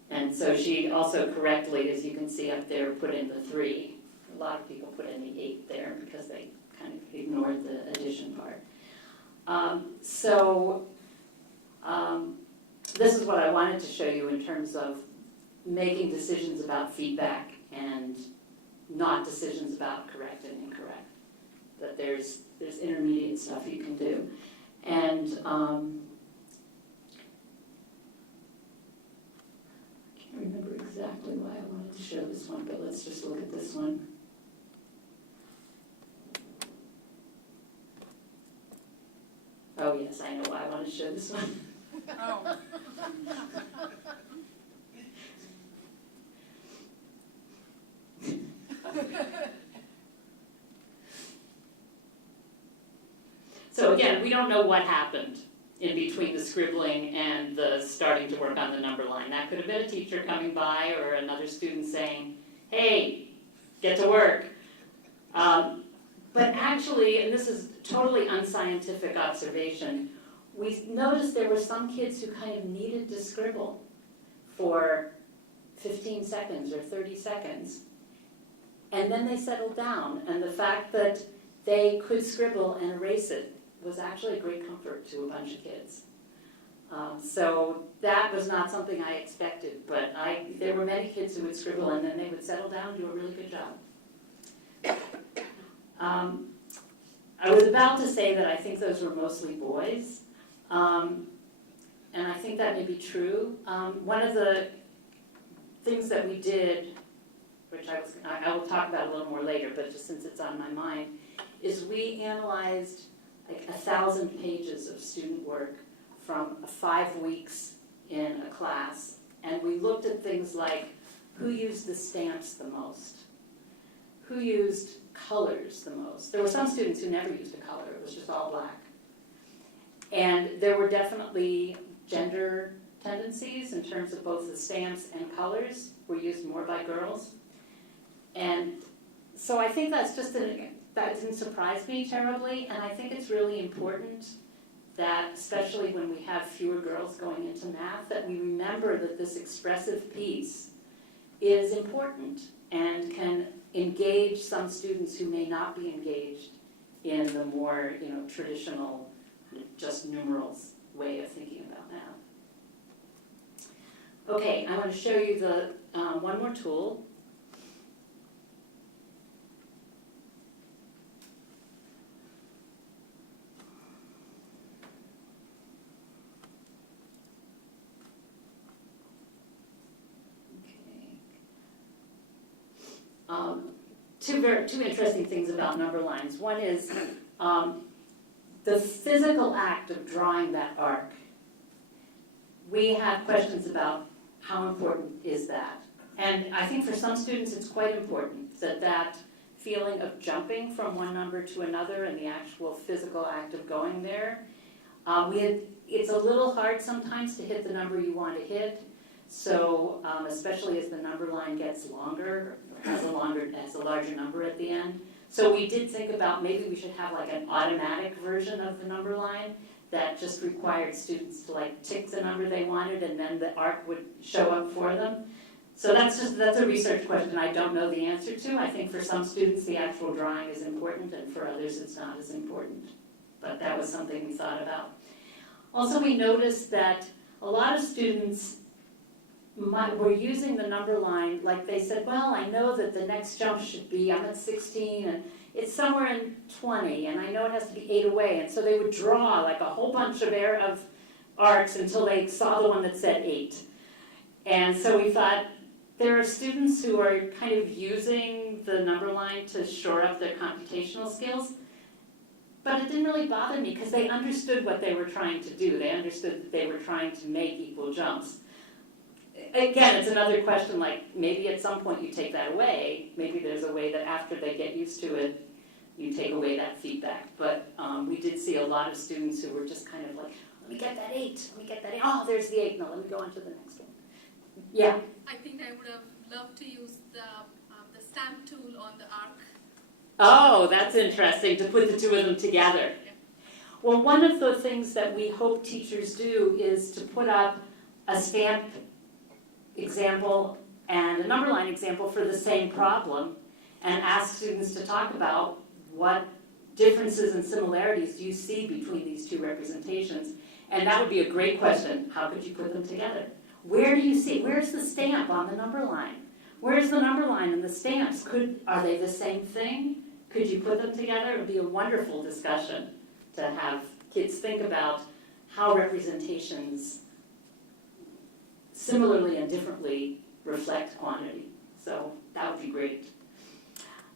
and so she also correctly, as you can see up there, put in the 3. A lot of people put in the 8 there because they kind of ignored the addition part. This is what I wanted to show you in terms of making decisions about feedback and not decisions about correct and incorrect. That there's intermediate stuff you can do. And I can't remember exactly why I wanted to show this one, but let's just look at this one. Oh yes, I know why I want to show this one. Oh. So again, we don't know what happened in between the scribbling and the starting to work on the number line. That could have been a teacher coming by or another student saying, hey, get to work. But actually, and this is totally unscientific observation, we noticed there were some kids who kind of needed to scribble for 15 seconds or 30 seconds. And then they settled down, and the fact that they could scribble and erase it was actually a great comfort to a bunch of kids. So that was not something I expected, but there were many kids who would scribble and then they would settle down and do a really good job. I was about to say that I think those were mostly boys, and I think that may be true. One of the things that we did, which I will talk about a little more later, but just since it's on my mind, is we analyzed like 1,000 pages of student work from 5 weeks in a class, and we looked at things like who used the stamps the most, who used colors the most. There were some students who never used a color, it was just all black. And there were definitely gender tendencies in terms of both the stamps and colors were used more by girls. And so I think that's just that didn't surprise me terribly, and I think it's really important that, especially when we have fewer girls going into math, that we remember that this expressive piece is important and can engage some students who may not be engaged in the more, traditional, just numerals way of thinking about math. Okay, I want to show you the one more tool. Two interesting things about number lines. One is the physical act of drawing that arc. We have questions about how important is that. And I think for some students it's quite important that feeling of jumping from one number to another and the actual physical act of going there. It's a little hard sometimes to hit the number you want to hit. So especially as the number line gets longer, has a larger number at the end. So we did think about maybe we should have like an automatic version of the number line that just required students to like tick the number they wanted and then the arc would show up for them. So that's a research question I don't know the answer to. I think for some students the actual drawing is important and for others it's not as important. But that was something we thought about. Also, we noticed that a lot of students were using the number line, like they said, well, I know that the next jump should be, I'm at 16, and it's somewhere in 20, and I know it has to be 8 away, and so they would draw like a whole bunch of arcs until they saw the one that said 8. And so we thought, there are students who are kind of using the number line to shore up their computational skills, but it didn't really bother me because they understood what they were trying to do. They understood that they were trying to make equal jumps. Again, it's another question, like maybe at some point you take that away. Maybe there's a way that after they get used to it, you take away that feedback. But we did see a lot of students who were just kind of like, let me get that 8, let me get that 8. Oh, there's the 8, no, let me go on to the next one. Yeah? I think I would have loved to use the stamp tool on the arc. Oh, that's interesting, to put the two of them together. Yeah. Well, one of the things that we hope teachers do is to put up a stamp example and a number line example for the same problem and ask students to talk about what differences and similarities do you see between these two representations. And that would be a great question. How could you put them together? Where do you see? Where's the stamp on the number line? Where's the number line and the stamps? Are they the same thing? Could you put them together? It would be a wonderful discussion to have kids think about how representations similarly and differently reflect quantity. So that would be great.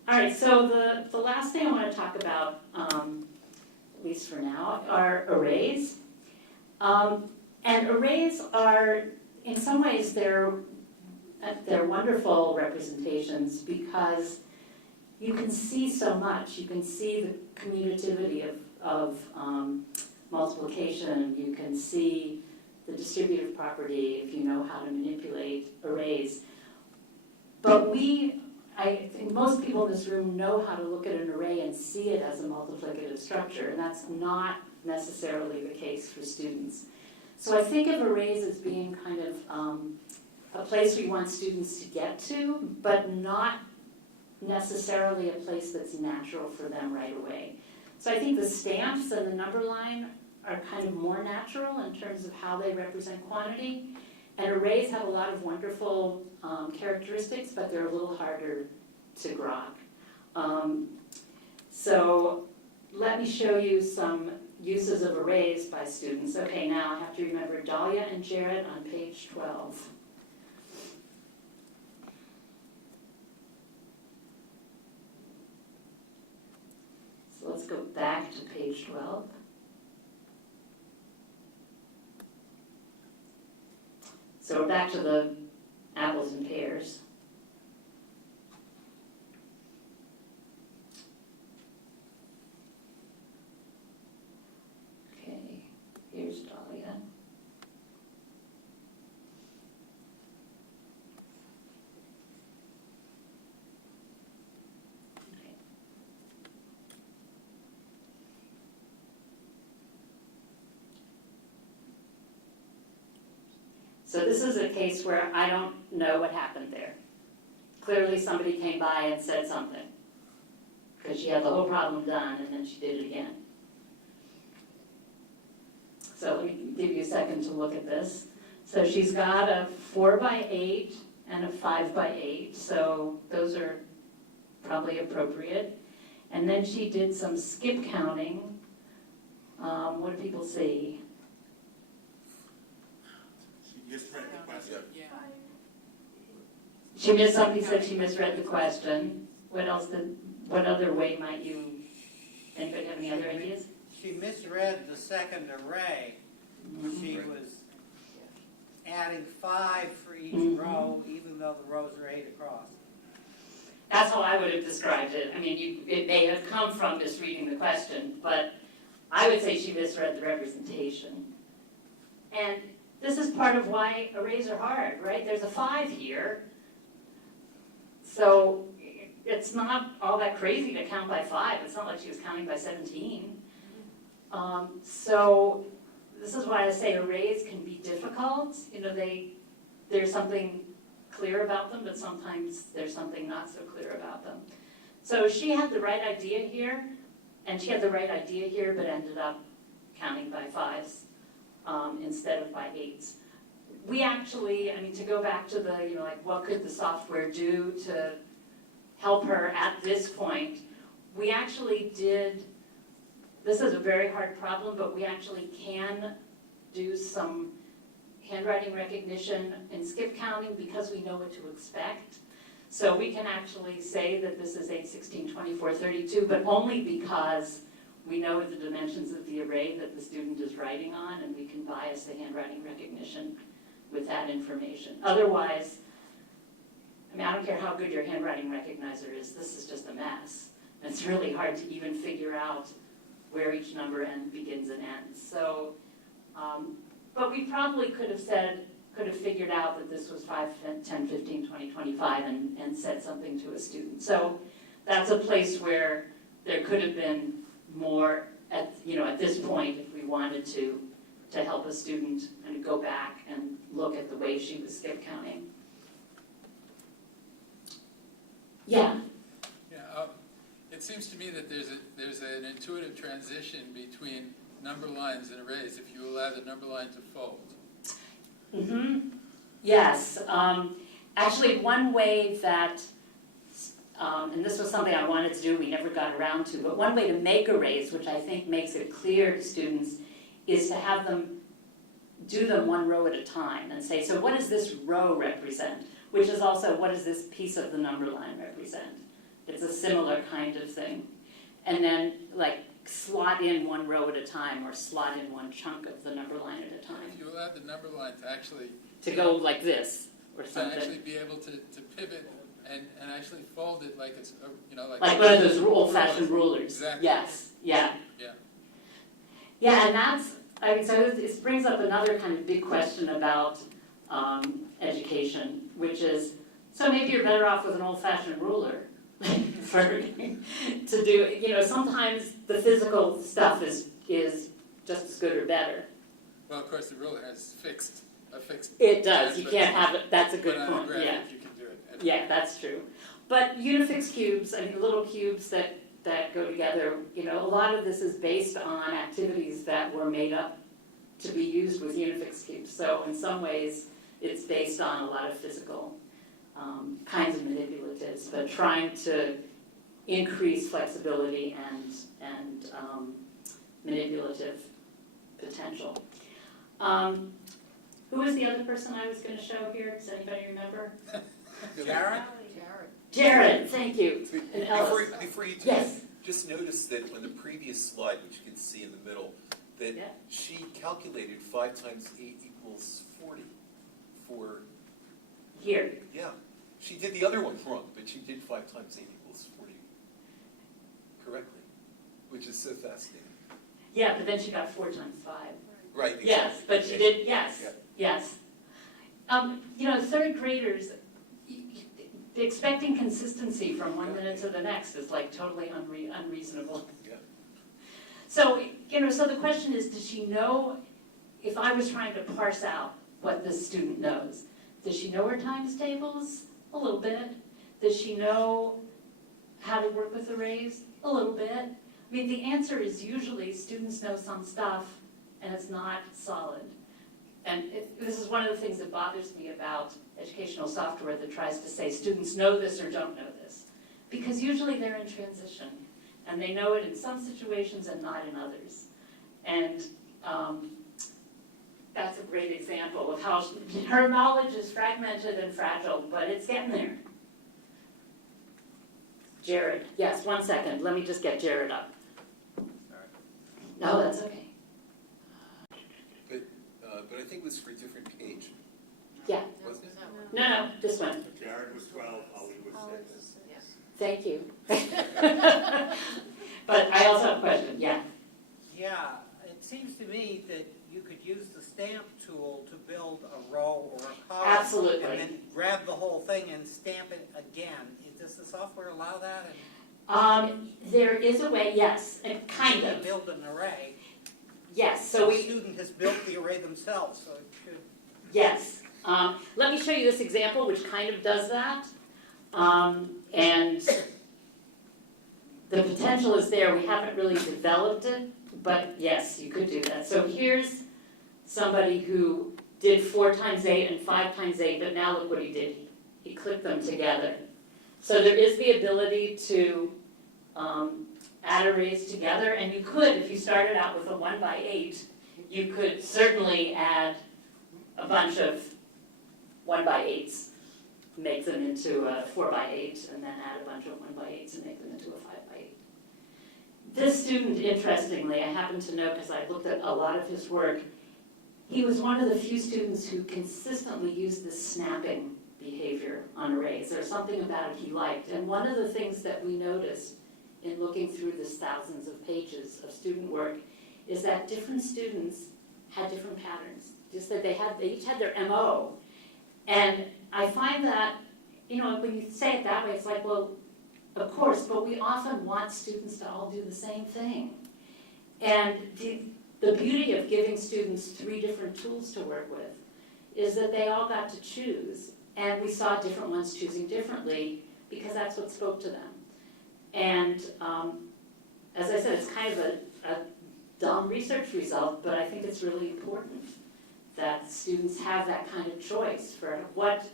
All right, so the last thing I want to talk about, at least for now, are arrays. And arrays are, in some ways, they're wonderful representations because you can see so much. You can see the commutativity of multiplication. You can see the distributive property if you know how to manipulate arrays. But I think most people in this room know how to look at an array and see it as a multiplicative structure, and that's not necessarily the case for students. So I think of arrays as being kind of a place we want students to get to, but not necessarily a place that's natural for them right away. So I think the stamps and the number line are kind of more natural in terms of how they represent quantity. And arrays have a lot of wonderful characteristics, but they're a little harder to grok. So let me show you some uses of arrays by students. Okay, now I have to remember Dahlia and Jared on page 12. So let's go back to page 12. So we're back to the apples and pears. Okay, here's Dahlia. Okay. So this is a case where I don't know what happened there. Clearly somebody came by and said something, because she had the whole problem done and then she did it again. So let me give you a second to look at this. So she's got a 4x8 and a 5x8, so those are probably appropriate. And then she did some skip counting. What do people see? Misread the question. She missed, somebody said she misread the question. What other way might you, anybody have any other ideas? She misread the second array. She was adding 5 for each row, even though the rows are 8 across. That's how I would have described it. I mean, it may have come from misreading the question, but I would say she misread the representation. And this is part of why arrays are hard, right? There's a 5 here. So it's not all that crazy to count by 5. It's not like she was counting by 17. So this is why I say arrays can be difficult. You know, there's something clear about them, but sometimes there's something not so clear about them. So she had the right idea here, and she had the right idea here, but ended up counting by 5s instead of by 8s. We actually, I mean, to go back to the, you know, like what could the software do to help her at this point, we actually did, this is a very hard problem, but we actually can do some handwriting recognition and skip counting because we know what to expect. So we can actually say that this is 8, 16, 24, 32, but only because we know the dimensions of the array that the student is writing on, and we can bias the handwriting recognition with that information. Otherwise, I mean, I don't care how good your handwriting recognizer is, this is just a mess. And it's really hard to even figure out where each number begins and ends. So, but we probably could have figured out that this was 5, 10, 15, 20, 25 and said something to a student. So that's a place where there could have been more at this point if we wanted to help a student kind of go back and look at the way she was skip counting. Yeah. Yeah, it seems to me that there's an intuitive transition between number lines and arrays if you allow the number line to fold. Mm-hmm. Yes. Actually, one way that, and this was something I wanted to do, we never got around to, but one way to make arrays, which I think makes it clear to students, is to have them do them one row at a time and say, so what does this row represent? Which is also, what does this piece of the number line represent? It's a similar kind of thing. And then, like, slot in one row at a time or slot in one chunk of the number line at a time. If you allow the number line to actually... To go like this or to something. actually be able to pivot and actually fold it like it's, like one of those old-fashioned rulers. Exactly. Yes, yeah. Yeah. Yeah, and that's, I mean, so this brings up another kind of big question about education, which is, so maybe you're better off with an old-fashioned ruler to do, sometimes the physical stuff is just as good or better. Well, of course, the ruler has a fixed... It does, you can't have it, that's a good but point, on a graphic, yeah. you can do it. Yeah, that's true. But unifix cubes, I mean, little cubes that go together, a lot of this is based on activities that were made up to be used with unifix cubes. So in some ways, it's based on a lot of physical kinds of manipulatives, but trying to increase flexibility and manipulative potential. Who was the other person I was going to show here? Does anybody remember? Jared? Jared, thank you. And Ellis. Before you do Yes. that, just notice that on the previous slide, which you can see in the middle, that she calculated 5 times 8 equals 40 for... Here. Yeah. She did the other one wrong, but she did 5 times 8 equals 40 correctly, which is so fascinating. Yeah, but then she got 4 times 5. Right. Exactly. Yes, but she did, yes, Yeah. yes. Third graders, expecting consistency from one minute to the next is like totally unreasonable. Yeah. So, so the question is, does she know, if I was trying to parse out what this student knows, does she know her times tables? A little bit. Does she know how to work with arrays? A little bit. I mean, the answer is usually students know some stuff and it's not solid. And this is one of the things that bothers me about educational software that tries to say students know this or don't know this. Because usually they're in transition and they know it in some situations and not in others. And that's a great example of how her knowledge is fragmented and fragile, but it's getting there. Jared, yes, 1 second. Let me just get Jared up. No, that's okay. But I think it was for a different page. Yeah. Wasn't it? No, this one. Jared was 12, Holly was 6. Thank you. But I also have a question, yeah. Yeah, it seems to me that you could use the stamp tool to build a row or a column. Absolutely. and then grab the whole thing and stamp it again. Does the software allow that? There is a way, yes, kind You of. build an array. Yes, so The we, student has built the array themselves, so it should. yes. Let me show you this example, which kind of does that. And the potential is there. We haven't really developed it, but yes, you could do that. So here's somebody who did 4 times 8 and 5 times 8, but now look what he did. He clicked them together. So there is the ability to add arrays together, and you could, if you started out with a 1 by 8, you could certainly add a bunch of 1 by 8s, make them into a 4 by 8, and then add a bunch of 1 by 8s and make them into a 5 by 8. This student, interestingly, I happen to know because I looked at a lot of his work, he was one of the few students who consistently used this snapping behavior on arrays. There's something about it he liked. And one of the things that we noticed in looking through this thousands of pages of student work is that different students had different patterns. Just that they each had their MO. And I find that, when you say it that way, it's like, well, of course, but we often want students to all do the same thing. And the beauty of giving students 3 different tools to work with is that they all got to choose. And we saw different ones choosing differently because that's what spoke to them. And as I said, it's kind of a dumb research result, but I think it's really important that students have that kind of choice for what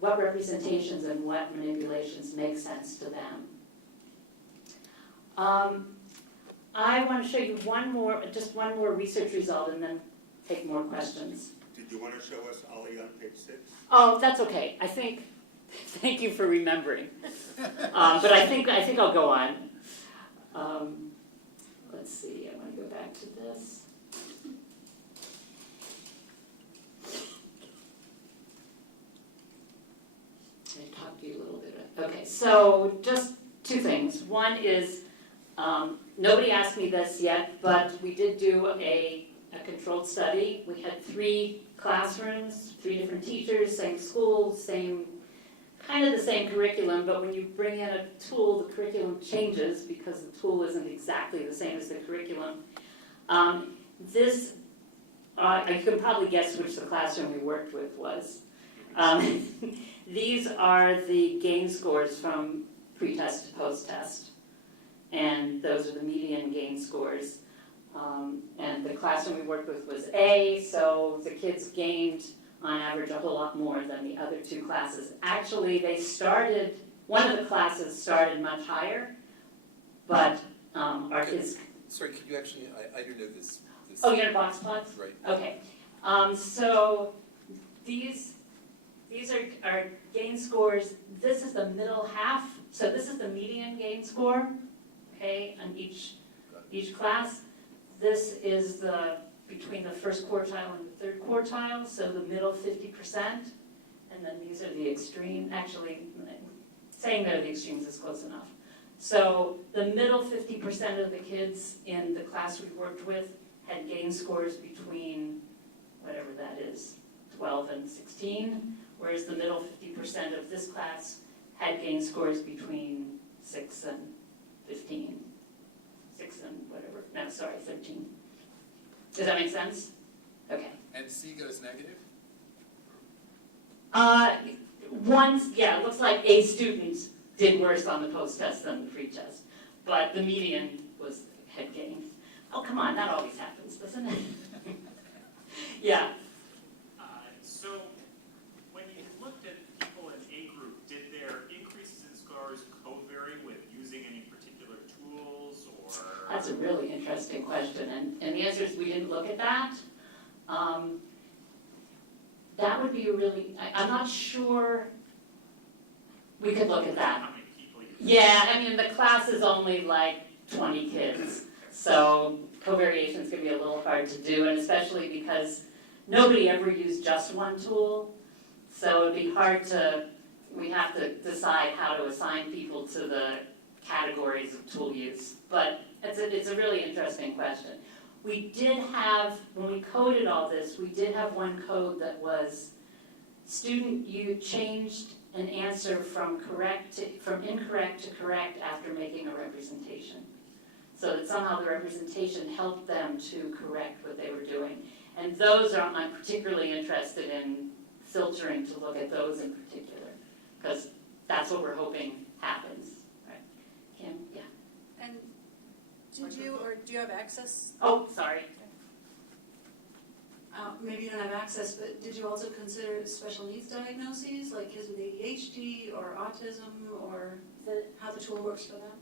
representations and what manipulations make sense to them. I want to show you just one more research result and then take more questions. Did you want to show us Ollie on page 6? Oh, that's okay. Thank you for remembering. But I think I'll go on. Let's see, I want to go back to this. I talked to you a little bit. Okay, so just 2 things. One is, nobody asked me this yet, but we did do a controlled study. We had 3 classrooms, 3 different teachers, same school, kind of the same curriculum, but when you bring in a tool, the curriculum changes because the tool isn't exactly the same as the curriculum. You can probably guess which the classroom we worked with was. These are the gain scores from pre-test to post-test, and those are the median gain scores. And the classroom we worked with was A, so the kids gained on average a whole lot more than the other 2 classes. Actually, one of the classes started much higher, but our kids... Sorry, could you actually, I don't know this. Oh, you're in box plots? Right. Okay. So these are gain scores. This is the middle half. So this is the median gain score, okay, on each class. This is between the first quartile and the third quartile, so the middle 50%. And then these are the extreme. Actually, saying they're the extremes is close enough. So the middle 50% of the kids in the class we worked with had gain scores between, whatever that is, 12 and 16, whereas the middle 50% of this class had gain scores between 6 and 15. 6 and whatever, no, sorry, 13. Does that make sense? Okay. And C goes negative? Yeah, it looks like a student did worse on the post-test than the pre-test, but the median had gained. Oh, come on, that always happens, doesn't it? Yeah. So, when you looked at people in A group, did their increases in scores co-vary with using any particular tools, or? That's a really interesting question, and the answer is we didn't look at that. That would be I'm not sure we could look at that. How many people you? Yeah, I mean, the class is only like 20 kids, so covariations can be a little hard to do, and especially because nobody ever used just one tool, so it'd be hard we'd have to decide how to assign people to the categories of tool use. But it's a really interesting question. We did have, when we coded all this, we did have one code that was student, you changed an answer from incorrect to correct after making a representation. So that somehow the representation helped them to correct what they were doing. And those are, I'm particularly interested in filtering to look at those in particular, because that's what we're hoping happens. Right? Kim? Yeah. And do you have access? Oh, sorry. Maybe you don't have access, but did you also consider special needs diagnoses, like kids with ADHD or autism, or how the tool works for them?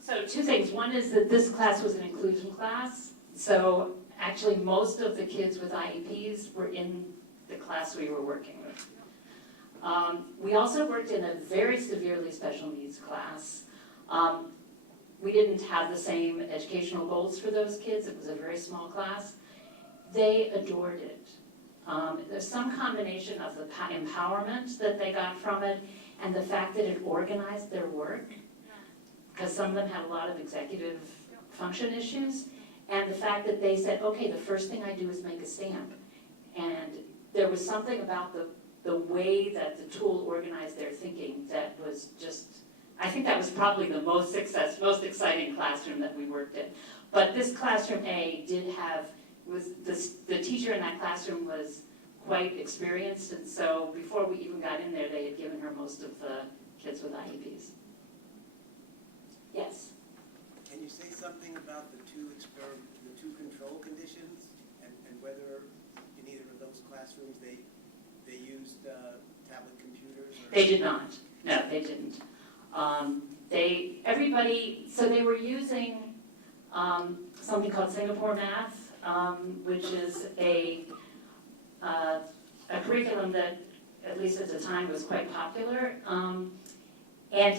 So two things. One is that this class was an inclusion class. So actually most of the kids with IEPs were in the class we were working with. We also worked in a very severely special needs class. We didn't have the same educational goals for those kids. It was a very small class. They adored it. There's some combination of the empowerment that they got from it and the fact that it organized their work, because some of them had a lot of executive function issues, and the fact that they said, okay, the first thing I do is make a stamp. And there was something about the way that the tool organized their thinking that was just, I think that was probably the most exciting classroom that we worked in. But this classroom A did have, the teacher in that classroom was quite experienced, and so before we even got in there, they had given her most of the kids with IEPs. Yes? Can you say something about the two control conditions and whether in either of those classrooms they used tablet computers? Or They did not. No, they didn't. So they were using something called Singapore Math, which is a curriculum that, at least at the time, was quite popular. And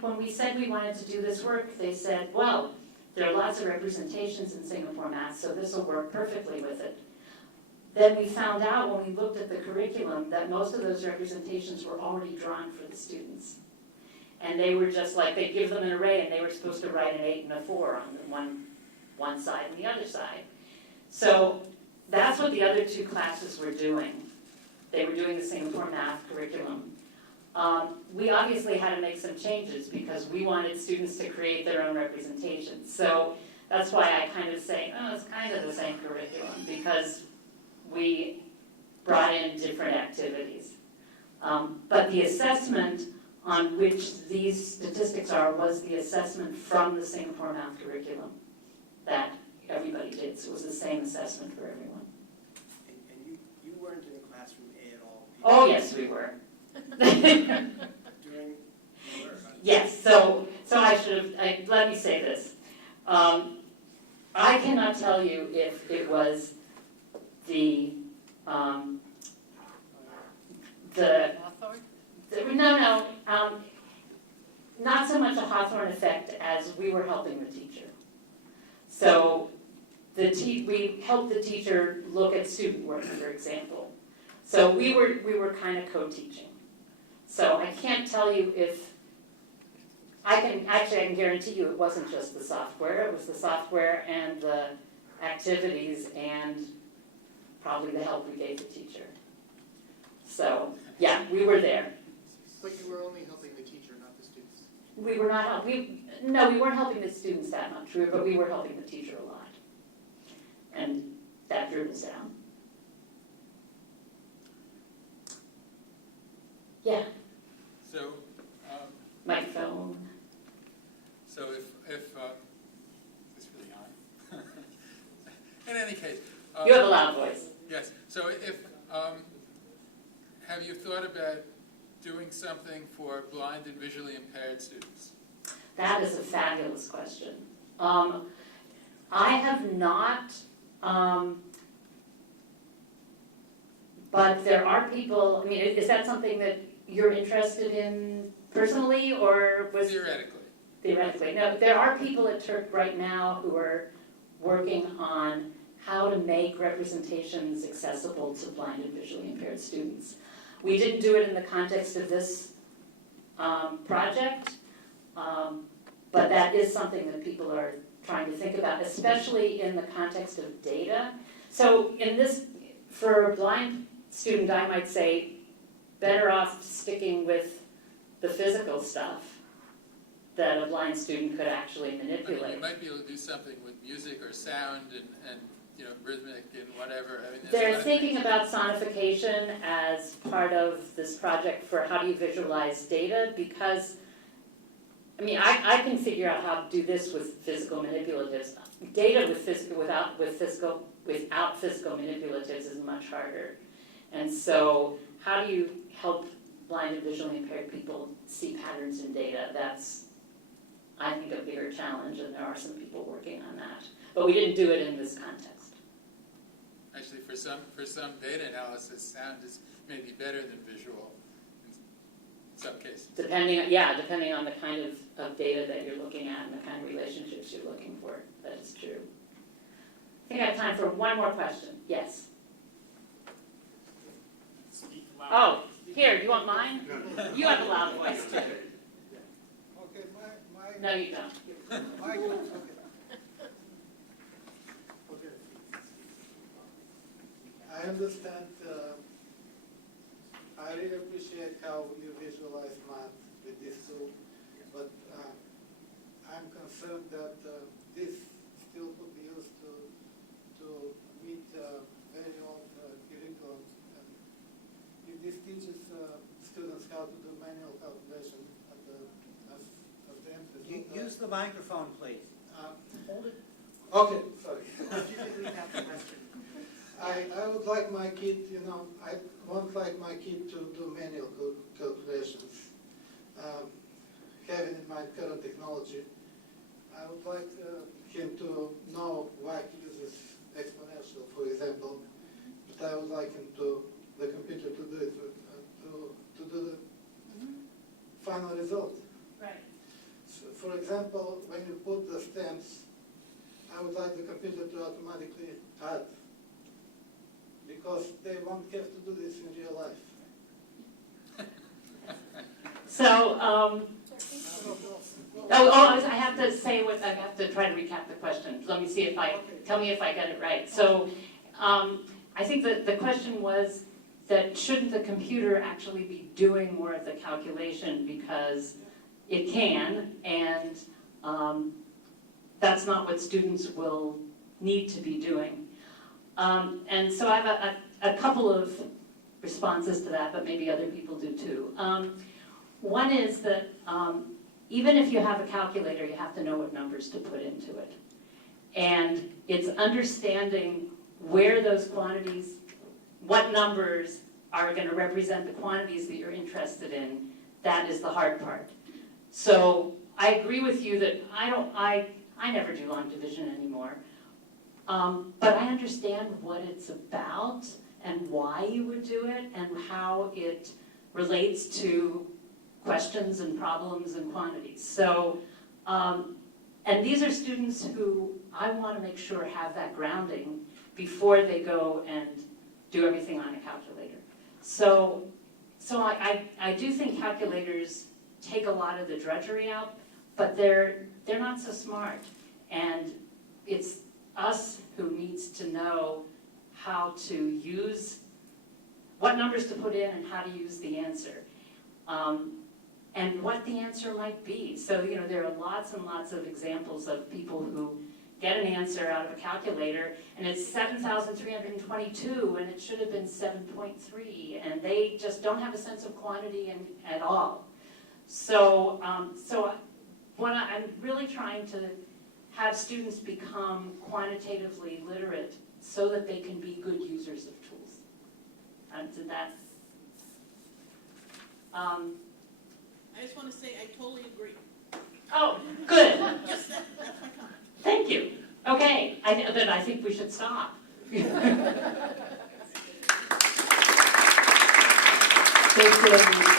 when we said we wanted to do this work, they said, well, there are lots of representations in Singapore Math, so this will work perfectly with it. Then we found out when we looked at the curriculum that most of those representations were already drawn for the students. And they were just like, they'd give them an array and they were supposed to write an 8 and a 4 on one side and the other side. So that's what the other two classes were doing. They were doing the Singapore Math curriculum. We obviously had to make some changes because we wanted students to create their own representations. So that's why I kind of say, oh, it's kind of the same curriculum, because we brought in different activities. But the assessment on which these statistics are was the assessment from the Singapore Math curriculum that everybody did. So it was the same assessment for everyone. And you weren't in classroom A at all? Oh, yes, we were. During work? Yes, so I should have, let me say this. I cannot tell you if it was the not so much a Hawthorne effect as we were helping the teacher. So we helped the teacher look at student work, for example. So we were kind of co-teaching. So I can't tell you if, I can guarantee you it wasn't just the software, it was the software and the activities and probably the help we gave the teacher. So, yeah, we were there. But you were only helping the teacher, not the students. We were not we weren't helping the students that much, but we were helping the teacher a lot. And that dribbles down. Yeah. So, Microphone. so if it's really high. In any case. You have a loud voice. Yes, so if, have you thought about doing something for blind and visually impaired students? That is a fabulous question. I have not, but there are people, I mean, is that something that you're interested in personally, or was... Theoretically. Theoretically. No, there are people at Turk right now who are working on how to make representations accessible to blind and visually impaired students. We didn't do it in the context of this project, but that is something that people are trying to think about, especially in the context of data. So in this, for blind student, I might say, better off sticking with the physical stuff that a blind student could actually I mean, manipulate. you might be able to do something with music or sound and you know, rhythmic and whatever. I mean, there's a They're lot of thinking things. about sonification as part of this project for how do you visualize data, because, I mean, I can figure out how to do this with physical manipulatives. Data with physical, without physical manipulatives is much harder. And so, how do you help blind and visually impaired people see patterns in data? That's, I think, a bigger challenge, and there are some people working on that. But we didn't do it in this context. Actually, for some data analysis, sound is maybe better than visual in some cases. Depending on the kind of data that you're looking at and the kind of relationships you're looking for. That is true. I think I have time for one more question. Yes? Speak loud. Oh, here, you want mine? You have a loud voice too. Okay, my. No, you don't. My, okay. I understand, I really appreciate how you visualize math with this tool, but I'm concerned that this still could be used to meet very old curriculum. And if this teaches students how to do manual calculation at the end result. Use the microphone, please. Hold it. Okay, sorry. You can read out the question. I would like my kid, I won't like my kid to do manual calculations. Having in mind current technology, I would like him to know why he uses exponential, for example, but I would like the computer to do it, to do the final result. Right. So, for example, when you put the stamps, I would like the computer to automatically add, because they won't have to do this in real life. So, I have to say I have to try to recap the question. Let me see tell me if I get it right. So, I think that the question was that shouldn't the computer actually be doing more of the calculation, because it can, and that's not what students will need to be doing. And so I have a couple of responses to that, but maybe other people do too. One is that even if you have a calculator, you have to know what numbers to put into it. And it's understanding where those quantities, what numbers are going to represent the quantities that you're interested in. That is the hard part. So I agree with you that I never do long division anymore. But I understand what it's about and why you would do it and how it relates to questions and problems and quantities. So, and these are students who I want to make sure have that grounding before they go and do everything on a calculator. So I do think calculators take a lot of the drudgery out, but they're not so smart. And it's us who needs to know how to use, what numbers to put in and how to use the answer. And what the answer might be. So, there are lots and lots of examples of people who get an answer out of a calculator and it's 7,322 and it should have been 7.3, and they just don't have a sense of quantity at all. So, I'm really trying to have students become quantitatively literate so that they can be good users of tools. Did that? I just want to say I totally agree. Oh, good. Yes, that's my comment. Thank you. Okay, then I think we should stop. Thank you.